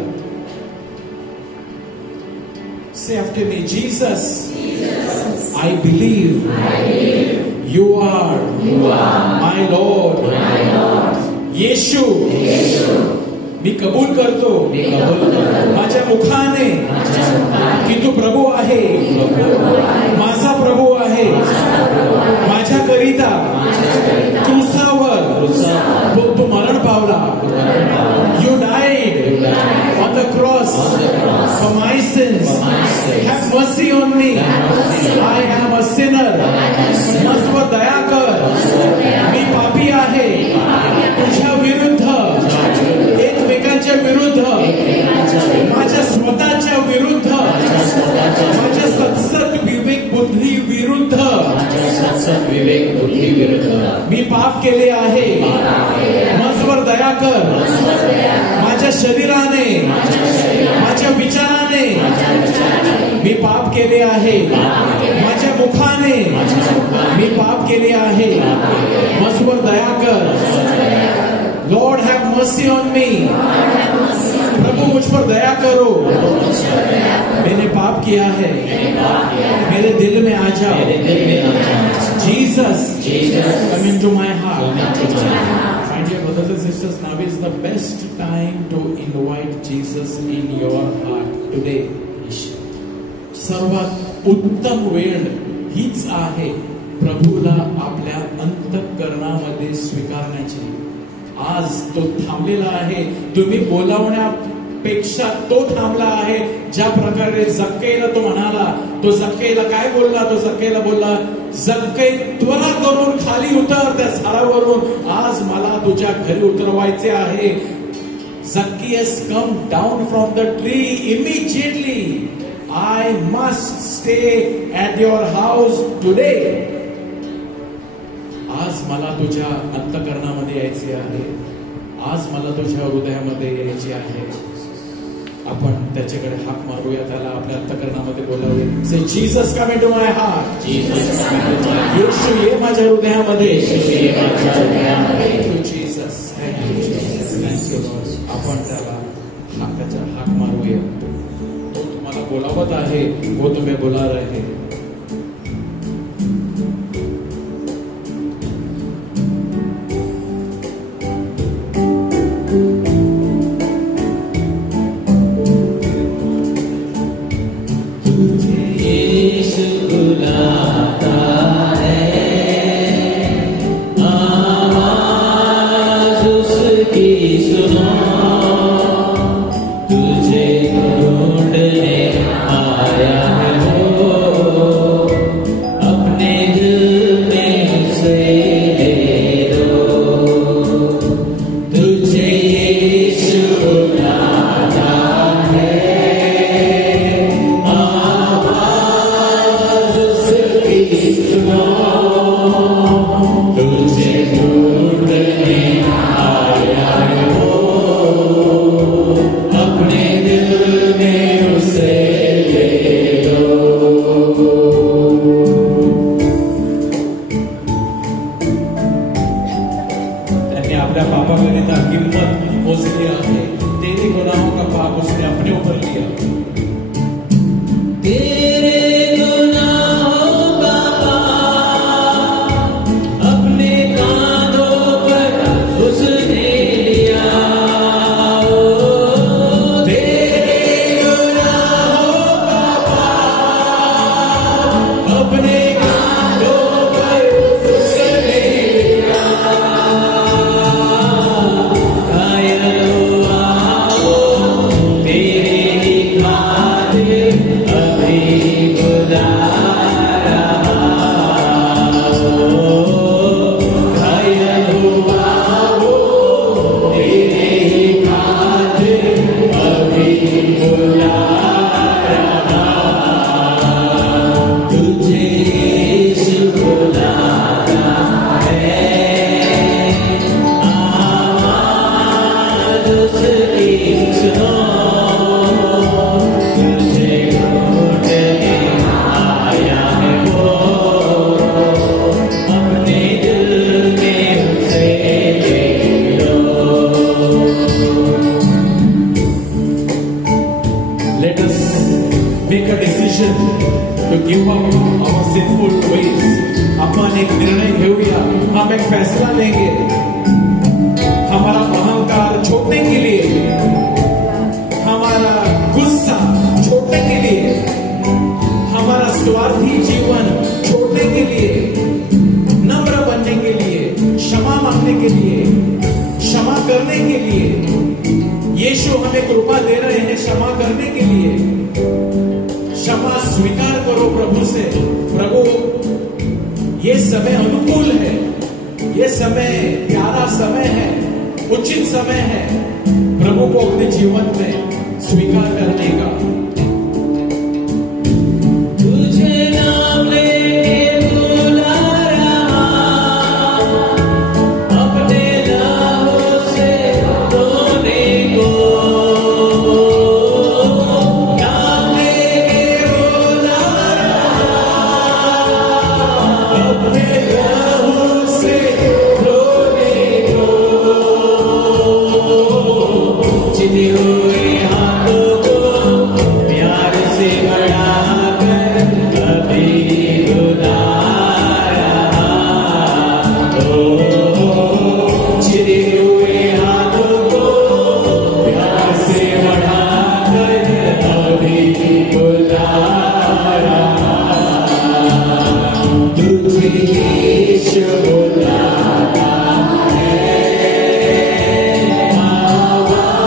Say after me, Jesus, I believe you are my Lord. येशू, मी कबूल करतो माझ्या मुखाने की तू प्रभू आहे, माझा प्रभू आहे, माझ्याकरिता क्रूसावर तू मरण पावला. You died on the cross for my sins. Have mercy on me. I am a sinner. माझवर दया कर, मी पापी आहे. तुझ्या विरुद्ध, एकमेकांच्या विरुद्ध, माझ्या स्वतःच्या विरुद्ध, माझ्या सत्सद विवेक बुद्धी विरुद्ध मी पाप केले आहे. माझवर दया कर. माझ्या शरीराने, माझ्या विचाराने मी पाप केले आहे. माझ्या मुखाने मी पाप केले आहे. माझवर दया कर. Lord have mercy on me. प्रभु मुझ पर दया करो. मैंने पाप किया है, मेरे दिल में आ जाओ. Jesus, come into my heart. My dear brothers and sisters, now is the best time to invite Jesus in your heart today. सर्वात उत्तम वेळ हीच आहे प्रभूला आपल्या अंतःकरणामध्ये स्वीकारण्याची. आज तो थांबलेला आहे. तुम्ही बोलावण्यापेक्षा तो थांबला आहे. ज्या प्रकारे जक्कईला तो म्हणाला, तो जक्कईला काय बोलला? तो जक्कईला बोलला, जक्कई त्वरा करून खाली उतर त्या झाडावरून, आज मला तुझ्या घरी उतरवायचे आहे. Zacchaeus come down from the tree immediately. I must stay at your house today. आज मला तुझ्या अंतःकरणामध्ये यायचे आहे. आज मला तुझ्या हृदयामध्ये यायचे आहे. आपण त्याच्याकडे हाक मारूया, त्याला आपल्या अंतःकरणामध्ये बोलावे. Say Jesus come into my heart. येशू ये माझ्या हृदयामध्ये. Thank you Jesus. Thank you Jesus. Thank you lord. आपण त्याला हाक मारूया. तो तुम्हाला बोलावत आहे, वो तुम्हें बुला रहे हैं. तुझे यीशु बुलाता decision to give up our sinful ways. अपन एक निर्णय घेऊया, हम एक फैसला लेंगे हमारा अहंकार छोड़ने के लिए, हमारा गुस्सा छोड़ने के लिए, हमारा स्वार्थी जीवन छोड़ने के लिए, नम्र बनने के लिए, क्षमा मांगने के लिए, क्षमा करने के लिए। यीशु हमें कृपा दे रहे हैं क्षमा करने के लिए। क्षमा स्वीकार करो प्रभु से। प्रभु, ये समय अनुकूल है, ये समय प्यारा समय है, उचित समय है प्रभु को अपने जीवन में स्वीकार करने का। तुझे नाम लेके बुला रहा, अपने लहू से धोने को। नाम लेके बुला रहा, अपने लहू से धोने को। चिरे हुए हाथों को प्यार से बढ़ाकर अभी बुला रहा। ओ चिरे हुए हाथों को प्यार से बढ़ाकर अभी बुला रहा। तुझे यीशु बुलाता है, आवाज़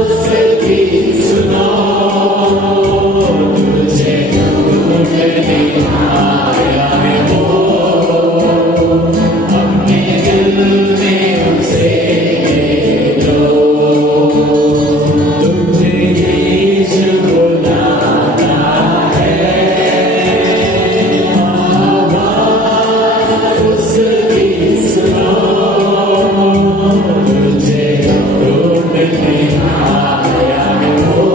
उसकी सुनो। तुझे ढूंढने आया है वो, अपने दिल में उसे ले लो। तुझे यीशु बुलाता है, आवाज़ उसकी सुनो। तुझे ढूंढने आया है वो,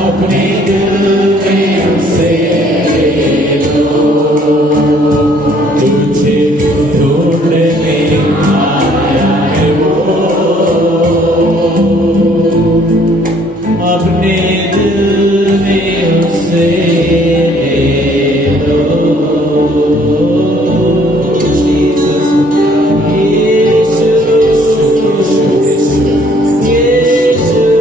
अपने दिल में उसे ले लो। तुझे ढूंढने आया है वो, अपने दिल में उसे ले लो। Jesus,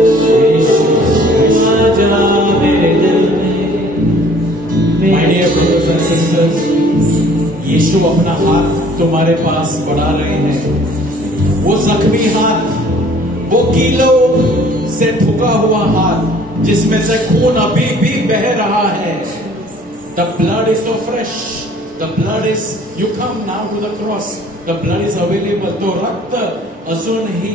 आजा मेरे दिल में। My dear brothers and sisters, यीशु अपना हाथ तुम्हारे पास बढ़ा रहे हैं। वो जख्मी हाथ, वो कीलों से ठुका हुआ हाथ जिसमें से खून अभी भी बह रहा है। The blood is so fresh. The blood is, you come now to the cross. The blood is available. तो रक्त अजूनही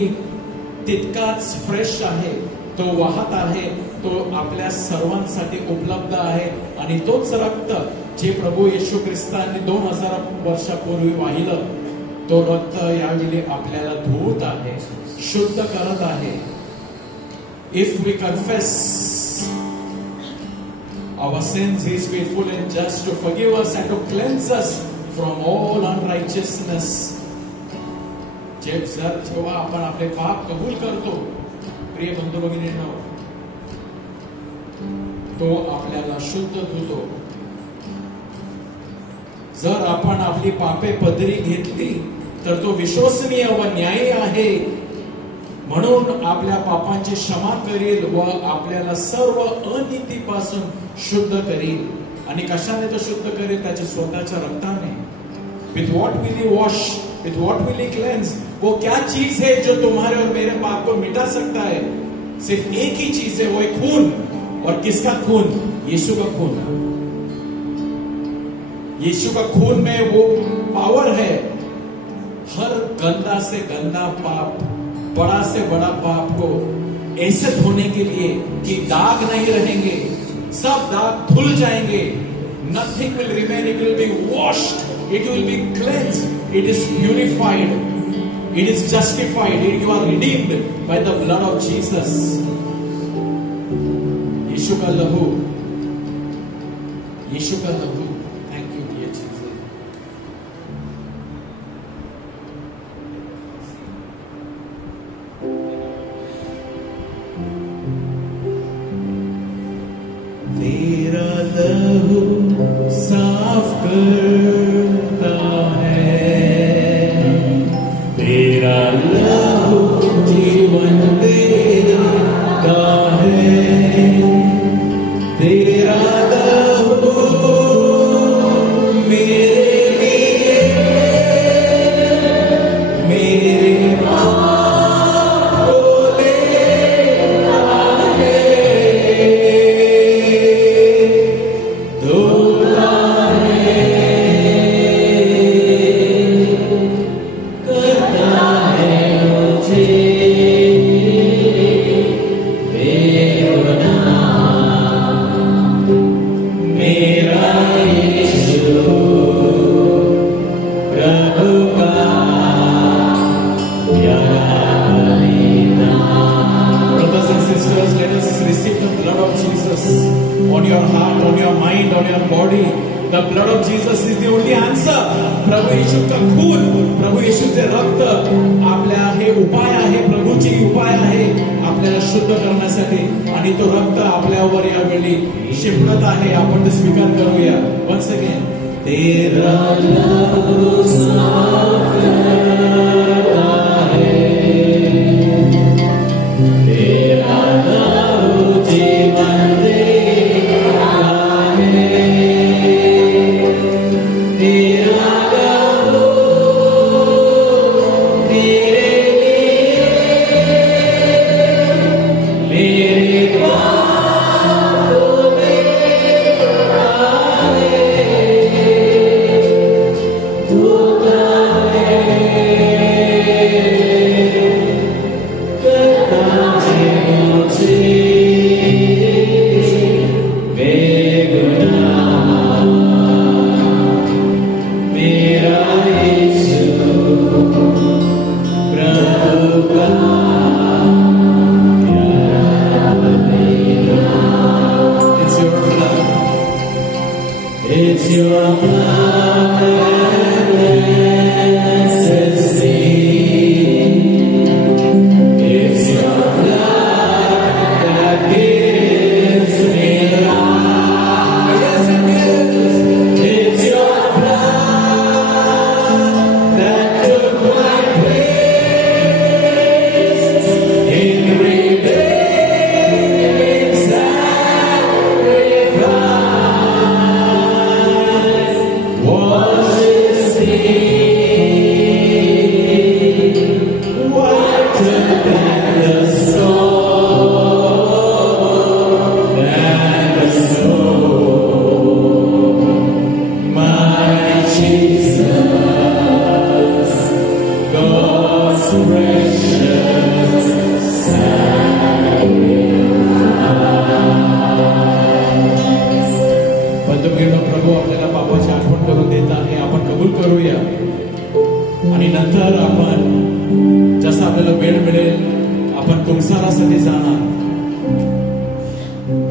तितकाच फ्रेश आहे, तो वाहत आहे, तो आपल्या सर्वांसाठी उपलब्ध आहे। आणि तोच रक्त जे प्रभू येशू ख्रिस्तांनी 2000 वर्षापूर्वी वाहिलं, तो रक्त यावेळी आपल्याला धुवत आहे, शुद्ध करत आहे। If we confess our sins, He is faithful and just to forgive us and to cleanse us from all unrighteousness. जेव्हा आपण आपले पाप कबूल करतो, प्रिय बंधू भगिनींनो, तो आपल्याला शुद्ध धुतो। जर आपण आपली पापे पदरी घेतली तर तो विश्वसनीय व न्यायी आहे, म्हणून आपल्या पापांची क्षमा करील व आपल्याला सर्व अनीतीपासून शुद्ध करील। आणि कशाने तो शुद्ध करेल? त्याच्या स्वतःच्या रक्ताने। With what will He wash? With what will He cleanse? वो क्या चीज है जो तुम्हारे और मेरे पाप को मिटा सकता है? सिर्फ एक ही चीज है, वो है खून। और किसका खून? यीशु का खून। यीशु का खून में वो पावर है हर गंदा से गंदा पाप, बड़ा से बड़ा पाप को ऐसे धोने के लिए कि दाग नहीं रहेंगे, सब दाग धुल जाएंगे। Nothing will remain. It will be washed. It will be cleansed. It is purified. It is justified. You are redeemed by the blood of Jesus. यीशु का लहू, यीशु का लहू। Thank you, dear Jesus. तेरा लहू साफ करता है, तेरा लहू जीवन देता है, तेरा लहू मेरे लिए मेरे पाप को लेता है, धोता है, करता है मुझे बेगुनाह। मेरा यीशु प्रभु का Brothers and sisters, let us receive the blood of Jesus on your heart, on your mind, on your body. The blood of Jesus is the only answer. प्रभू येशू का खून, प्रभू येशूचे रक्त आपल्या हे उपाय आहे, प्रभूची उपाय आहे आपल्याला शुद्ध करण्यासाठी, आणि तो रक्त आपल्यावर यावेळी शिंपडत आहे. आपण ते स्वीकार करूया. वन्स अगेन, तेरा लहू साफ करता है, तेरा लहू जीवन देता है, तेरा लहू मेरे लिए मेरे पाप को लेता है, धोता है, करता है मुझे बेगुनाह। मेरा यीशु प्रभु का It's your blood. It's your blood that cleanses me. It's your blood that gives me life. Yes, it is. It's your blood that took my place in redeeming sacrifice. Washes me whiter than the snow. My Jesus, God's precious sacrifice. बंधुभगिनींनो, प्रभू आपल्याला पापाची आठवण करून देत आहे. आपण कबूल करूया, आणि नंतर आपण जसं आपल्याला वेळ मिळेल आपण तुमसारासाठी जाणार.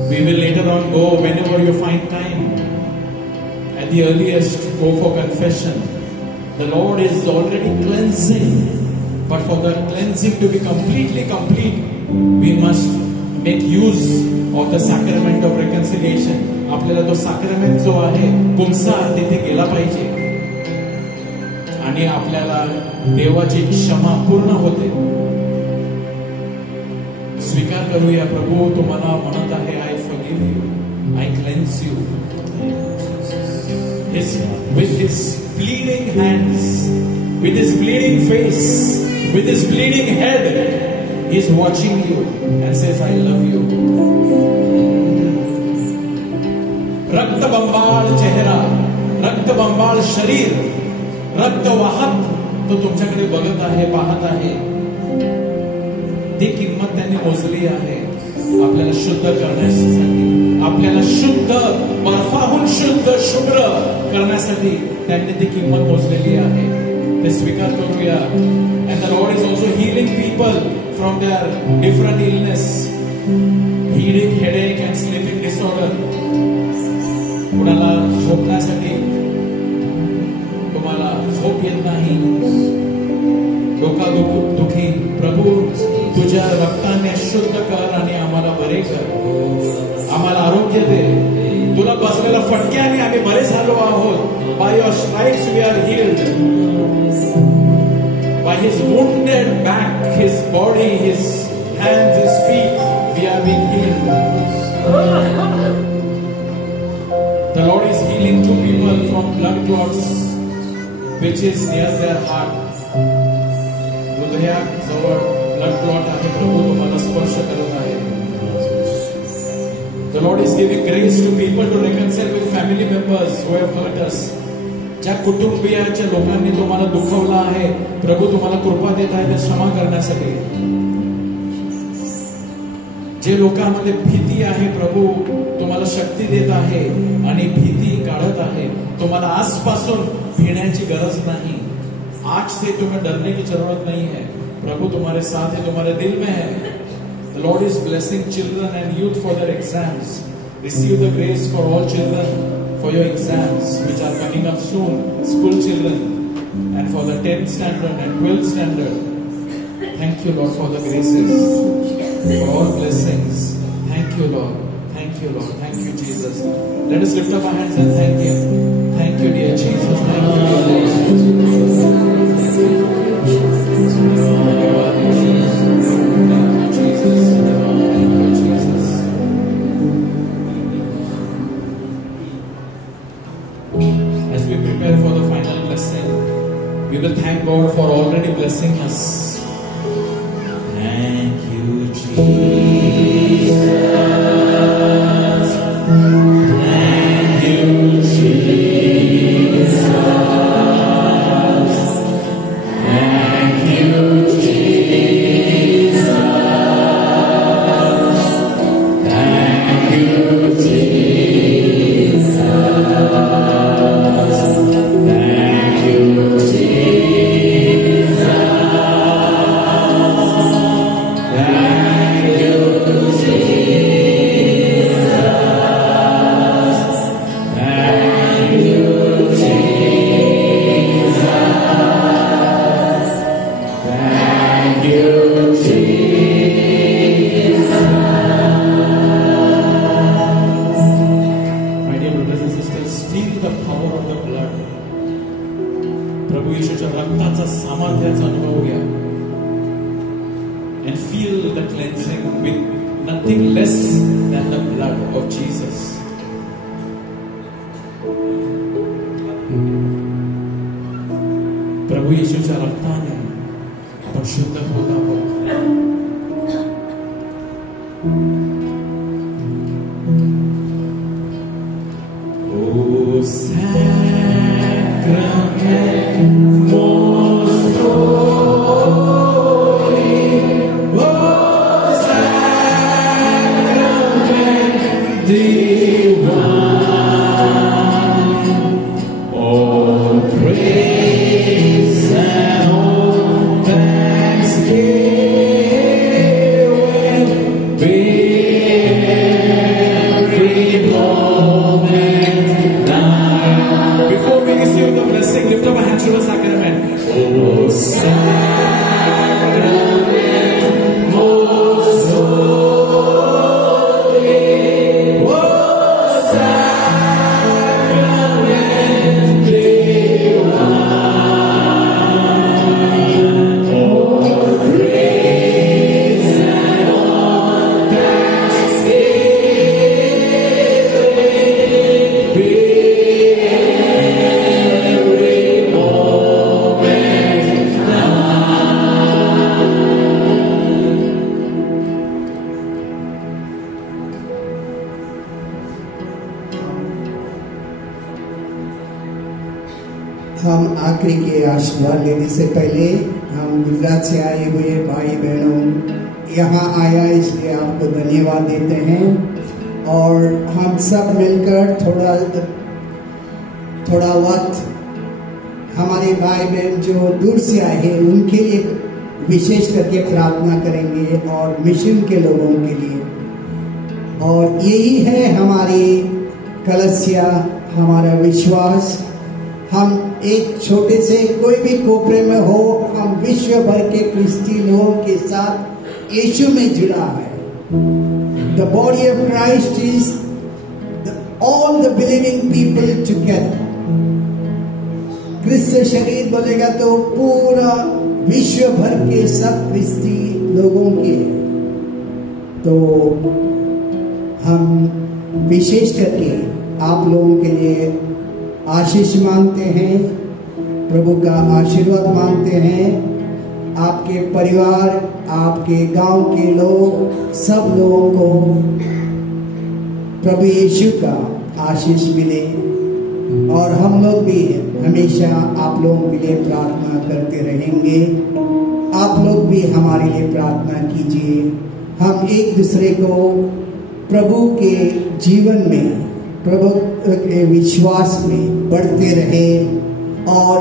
We will later on go whenever you find time. At the earliest, go for confession. The Lord is already cleansing, but for the cleansing to be completely complete, we must make use of the sacrament of reconciliation. आपल्याला तो सॅक्रमेंट जो आहे पुंसार तिथे गेला पाहिजे, आणि आपल्याला देवाची क्षमा पूर्ण होते. स्वीकार करूया. प्रभू तुम्हाला म्हणत आहे, I forgive you, I clans you. With his bleeding hands, with his bleeding face, with his bleeding head, he is watching you and says, I love you. रक्तबंबाळ चेहरा, रक्तबंबाळ शरीर, रक्त वाहत तो तुमच्याकडे बघत आहे, पाहत आहे. ती किंमत त्यांनी मोजली आहे आपल्याला शुद्ध करण्यासाठी, आपल्याला शुद्ध, बर्फाहून शुद्ध, शुभ्र करण्यासाठी त्यांनी ती किंमत मोजलेली आहे. ते स्वीकार करूया. And the Lord is also healing people from their different illness, healing headache and sleeping disorder. कुणाला झोपण्यासाठी तुम्हाला झोप येत नाही, डोका दुखी, प्रभू तुझ्या रक्ताने शुद्ध कर आणि आम्हाला बरे कर, आम्हाला आरोग्य आरोग्य दे. तुला बसलेल्या फटक्याने आम्ही बरे झालो आहोत. By your stripes we are healed. By his wounded back, his body, his hands, his feet, we are being healed. The Lord is healing two people from blood clots, which is near their heart. हृदयाजवळ blood clot आहे. प्रभू तुम्हाला स्पर्श करत आहे. The Lord is giving grace to people to reconcile with family members who have hurt us. ज्या कुटुंबियाच्या लोकांनी तुम्हाला दुखवला आहे, प्रभू तुम्हाला कृपा देत आहे ते क्षमा करण्यासाठी. जे लोकांमध्ये भीती आहे, प्रभू तुम्हाला शक्ती देत आहे आणि भीती काढत आहे. तुम्हाला आजपासून भिण्याची गरज नाही. आज से तुम्हें डरने की जरूरत नहीं है. प्रभु तुम्हारे साथ है, तुम्हारे दिल में है. The Lord is blessing children and youth for their exams. Receive the grace for all children for your exams which are coming up soon, school children, and for the 10th standard and 12th standard. Thank you, Lord, for the graces, for all blessings. Thank you, Lord. Thank you, Lord. Thank you, Jesus. Let us lift up our hands and thank Him. Thank you, dear Jesus. Thank you, dear Lord. As we prepare for the final blessing, we will thank God for already blessing us. Thank you, Jesus. Thank you, Jesus. Thank you, Jesus. Thank you, Jesus. Thank you, Jesus. Thank you, Jesus. Thank you, Jesus. Thank you, Jesus. My dear brothers and sisters, feel the power of the blood. प्रभू येशूच्या रक्ताचा सामर्थ्याचा अनुभव घ्या. And feel the cleansing with nothing less than the blood of Jesus. प्रभू येशूच्या रक्ताने आपण शुद्ध होत आहोत. Oh, sacrament most holy, oh, sacrament divine, all praise and all thanksgiving be every moment thine. Before we receive the blessing, lift up our hands to the sacrament. Oh, sacrament most holy, oh, sacrament divine, all praise and all thanksgiving be every moment हम आखिरी के आशीर्वाद लेने से पहले हम गुजरात से आए हुए भाई बहनों यहाँ आया इसलिए आपको धन्यवाद देते हैं. और हम सब मिलकर थोड़ा वक्त हमारे भाई बहन जो दूर से आए हैं उनके लिए विशेष करके प्रार्थना करेंगे और मिशन के लोगों के लिए. और यही है हमारी कलसिया, हमारा विश्वास. हम एक छोटे से कोई भी कोपरे में हो, हम विश्व भर के क्रिस्ती लोगों के साथ यीशु में जुड़ा है. The body of Christ is living people together. क्रिस्त शरीर बोलेगा तो पूरा विश्व भर के सब क्रिस्ती लोगों के। तो हम विशेष करके आप लोगों के लिए आशीष मांगते हैं, प्रभु का आशीर्वाद मांगते हैं। आपके परिवार, आपके गांव के लोग, सब लोगों को प्रभु यीशु का आशीष मिले। और हम लोग भी हमेशा आप लोगों के लिए प्रार्थना करते रहेंगे। आप लोग भी हमारे लिए प्रार्थना कीजिए। हम एक दूसरे को प्रभु के जीवन में, प्रभु के विश्वास में बढ़ते रहे। और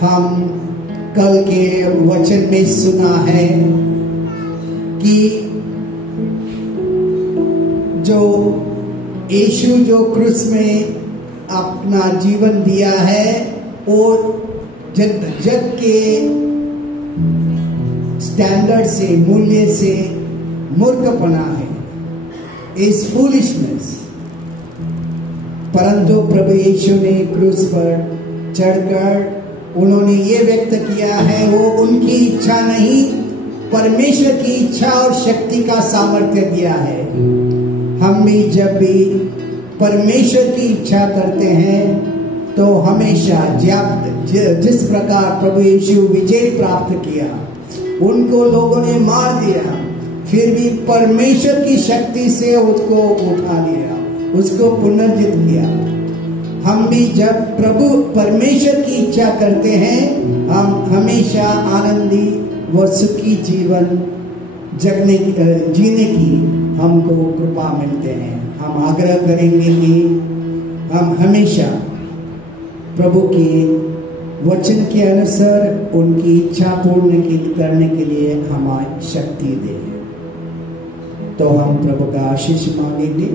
हम कल के वचन में सुना है कि जो यीशु जो क्रूस में अपना जीवन दिया है वो जग के स्टैंडर्ड से, मूल्य से मूर्खपना है, इज फूलिशनेस। परंतु प्रभु यीशु ने क्रूस पर चढ़कर उन्होंने ये व्यक्त किया है, वो उनकी इच्छा नहीं, परमेश्वर की इच्छा और शक्ति का सामर्थ्य दिया है। हम भी जब भी परमेश्वर की इच्छा करते हैं तो हमेशा जिस प्रकार प्रभु यीशु विजय प्राप्त किया, उनको लोगों ने मार दिया, फिर भी परमेश्वर की शक्ति से उसको उठा लिया, उसको पुनर्जीवित किया। हम भी जब प्रभु परमेश्वर की इच्छा करते हैं, हम हमेशा आनंदी व सुखी जीवन जीने की हमको कृपा मिलते हैं। हम आग्रह करेंगे कि हम हमेशा प्रभु की वचन के अनुसार उनकी इच्छा पूर्ण करने के लिए हमें शक्ति दे। तो हम प्रभु का आशीष मांगेंगे।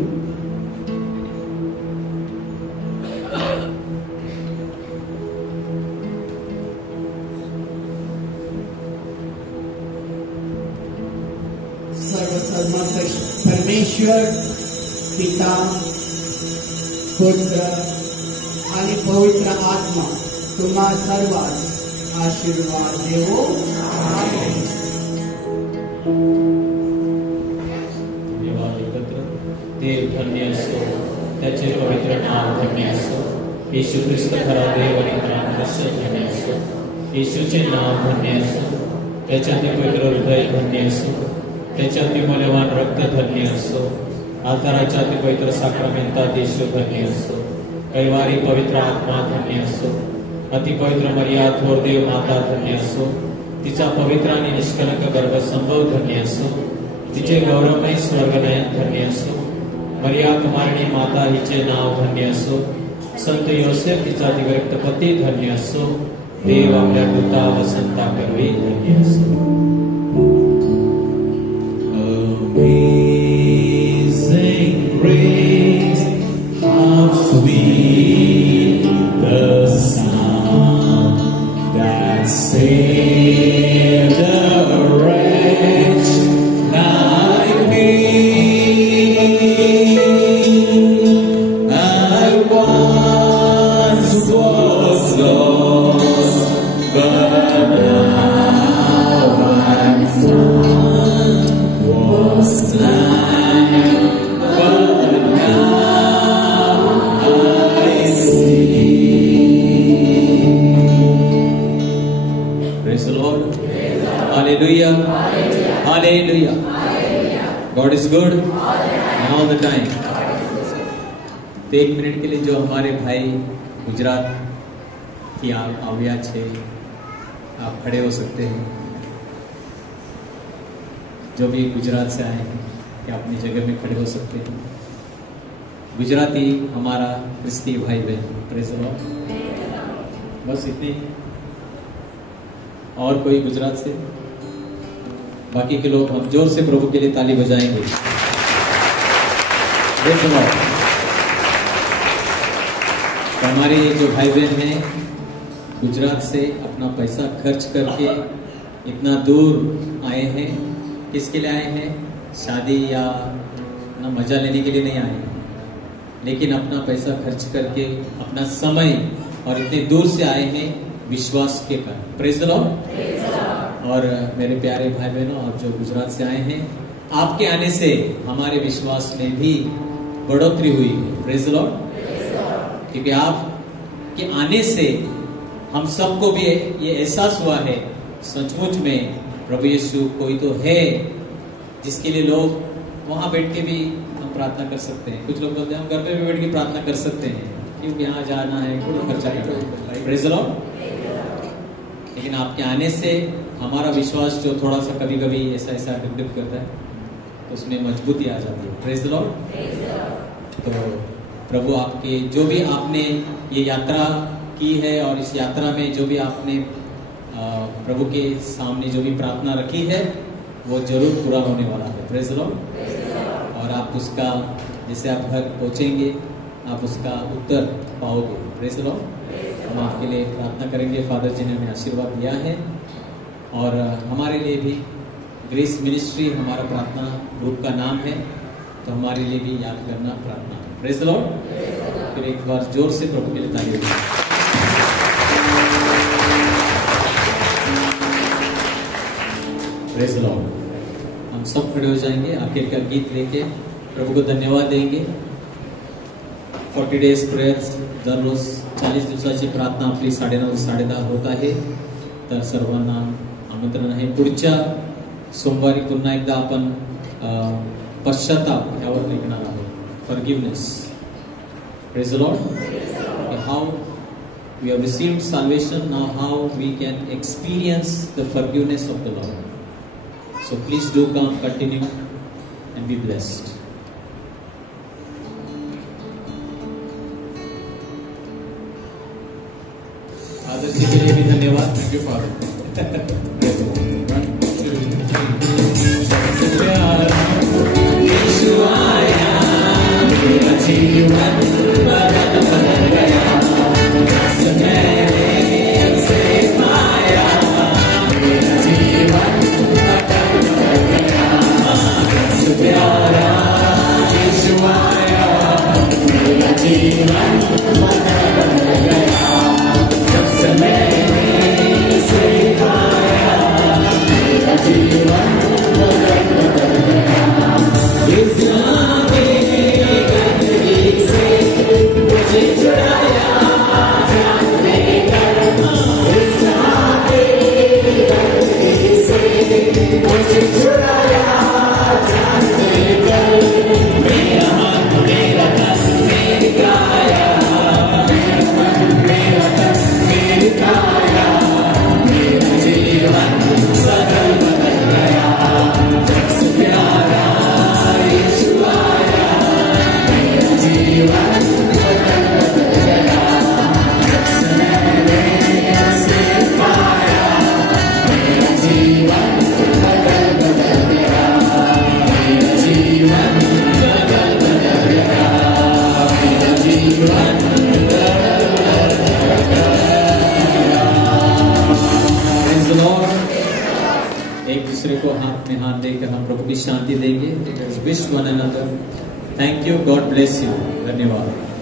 परमेश्वर पिता, पुत्र आणि पवित्र आत्मा तुम्हा सर्वांस आशीर्वाद देवो। देव धन्य असो, त्याचे पवित्र नाव धन्य असो। येशू ख्रिस्त खरा देव आणि खरा मनुष्य धन्य असो। येशूचे नाव धन्य असो, त्याच्यातील पवित्र हृदय धन्य असो, त्याच्यातील मौल्यवान रक्त धन्य असो, आधाराच्या अति पवित्र साक्रामेंतात येशू धन्य असो, कैवारी पवित्र आत्मा धन्य असो, अति पवित्र मर्याद थोर देव माता धन्य असो, तिचा पवित्र आणि निष्कलंक गर्भसंभव धन्य असो, तिचे गौरवमय स्वर्गनयन धन्य असो, मरिया कुमारिणी माता हिचे नाव धन्य असो, संत योसेफ तिचा दिव्यक्त पती धन्य असो, देव आपल्या दूता वसंता करवी धन्य असो। Amazing grace, how sweet the sound that saved a wretch like me. I once was lost, but now I'm found. Was blind, but now I see. Praise the Lord. Hallelujah. Hallelujah. God is good and all the time. तो एक मिनट के लिए जो हमारे भाई गुजरात की આવ્યા છે, आप खड़े हो सकते हैं। जो भी गुजरात से आए हैं कि अपनी जगह में खड़े हो सकते हैं। गुजराती हमारा क्रिस्ती भाई बहन, प्रेज़ द लॉर्ड। बस इतनी। और कोई गुजरात से? बाकी के लोग हम जोर से प्रभु के लिए ताली बजाएंगे। Praise the Lord. तो हमारे जो भाई बहन हैं गुजरात से अपना पैसा खर्च करके इतना दूर आए हैं, किसके लिए आए हैं? शादी या ना मजा लेने के लिए नहीं आए हैं, लेकिन अपना पैसा खर्च करके अपना समय और इतने दूर से आए हैं विश्वास के कारण। Praise the Lord. और मेरे प्यारे भाई बहनों, आप जो गुजरात से आए हैं, आपके आने से हमारे विश्वास में भी बढ़ोतरी हुई है। Praise the Lord. क्योंकि आपके आने से हम सबको भी ये एहसास हुआ है सचमुच में प्रभु यीशु कोई तो है जिसके लिए लोग वहां बैठ के भी हम प्रार्थना कर सकते हैं। कुछ लोग बोलते हैं हम घर पे भी बैठ के प्रार्थना कर सकते हैं क्योंकि यहाँ जाना है, कोई खर्चा करना है। Praise the Lord. लेकिन आपके आने से हमारा विश्वास जो थोड़ा सा कभी कभी ऐसा डिप करता है, तो उसमें मजबूती आ जाती है। Praise the Lord. तो प्रभु आपके जो भी आपने ये यात्रा की है और इस यात्रा में जो भी आपने प्रभु के सामने जो भी प्रार्थना रखी है वो जरूर पूरा होने वाला है। Praise the Lord. और आप उसका जैसे आप घर पहुंचेंगे आप उसका उत्तर पाओगे। Praise the lord. हम आपके लिए प्रार्थना करेंगे। फादर जी ने हमें आशीर्वाद दिया है और हमारे लिए भी ग्रेस मिनिस्ट्री हमारा प्रार्थना ग्रुप का नाम है, तो हमारे लिए भी याद करना प्रार्थना। Praise the Lord. फिर एक बार जोर से प्रभु के लिए ताली दीजिए। Praise the lord. हम सब खड़े हो जाएंगे, आखिर का गीत लेके प्रभु को धन्यवाद देंगे। 40 डेज प्रेयर्स दररोज 40 दिवसाची प्रार्थना आपली 9:30 ते 10:30 होत आहे। तर सर्वांना आमंत्रण आहे। पुढच्या सोमवारी पुन्हा एकदा आपण पश्चाताप यावर ऐकणार आहोत। Forgiveness. Praise the Lord. How we have received salvation, now how we can experience the forgiveness of the Lord. So please do come, continue and be blessed. Father ji के लिए भी धन्यवाद। Thank you father. शांति देंगे। Wish one another. Thank you. God bless you. धन्यवाद।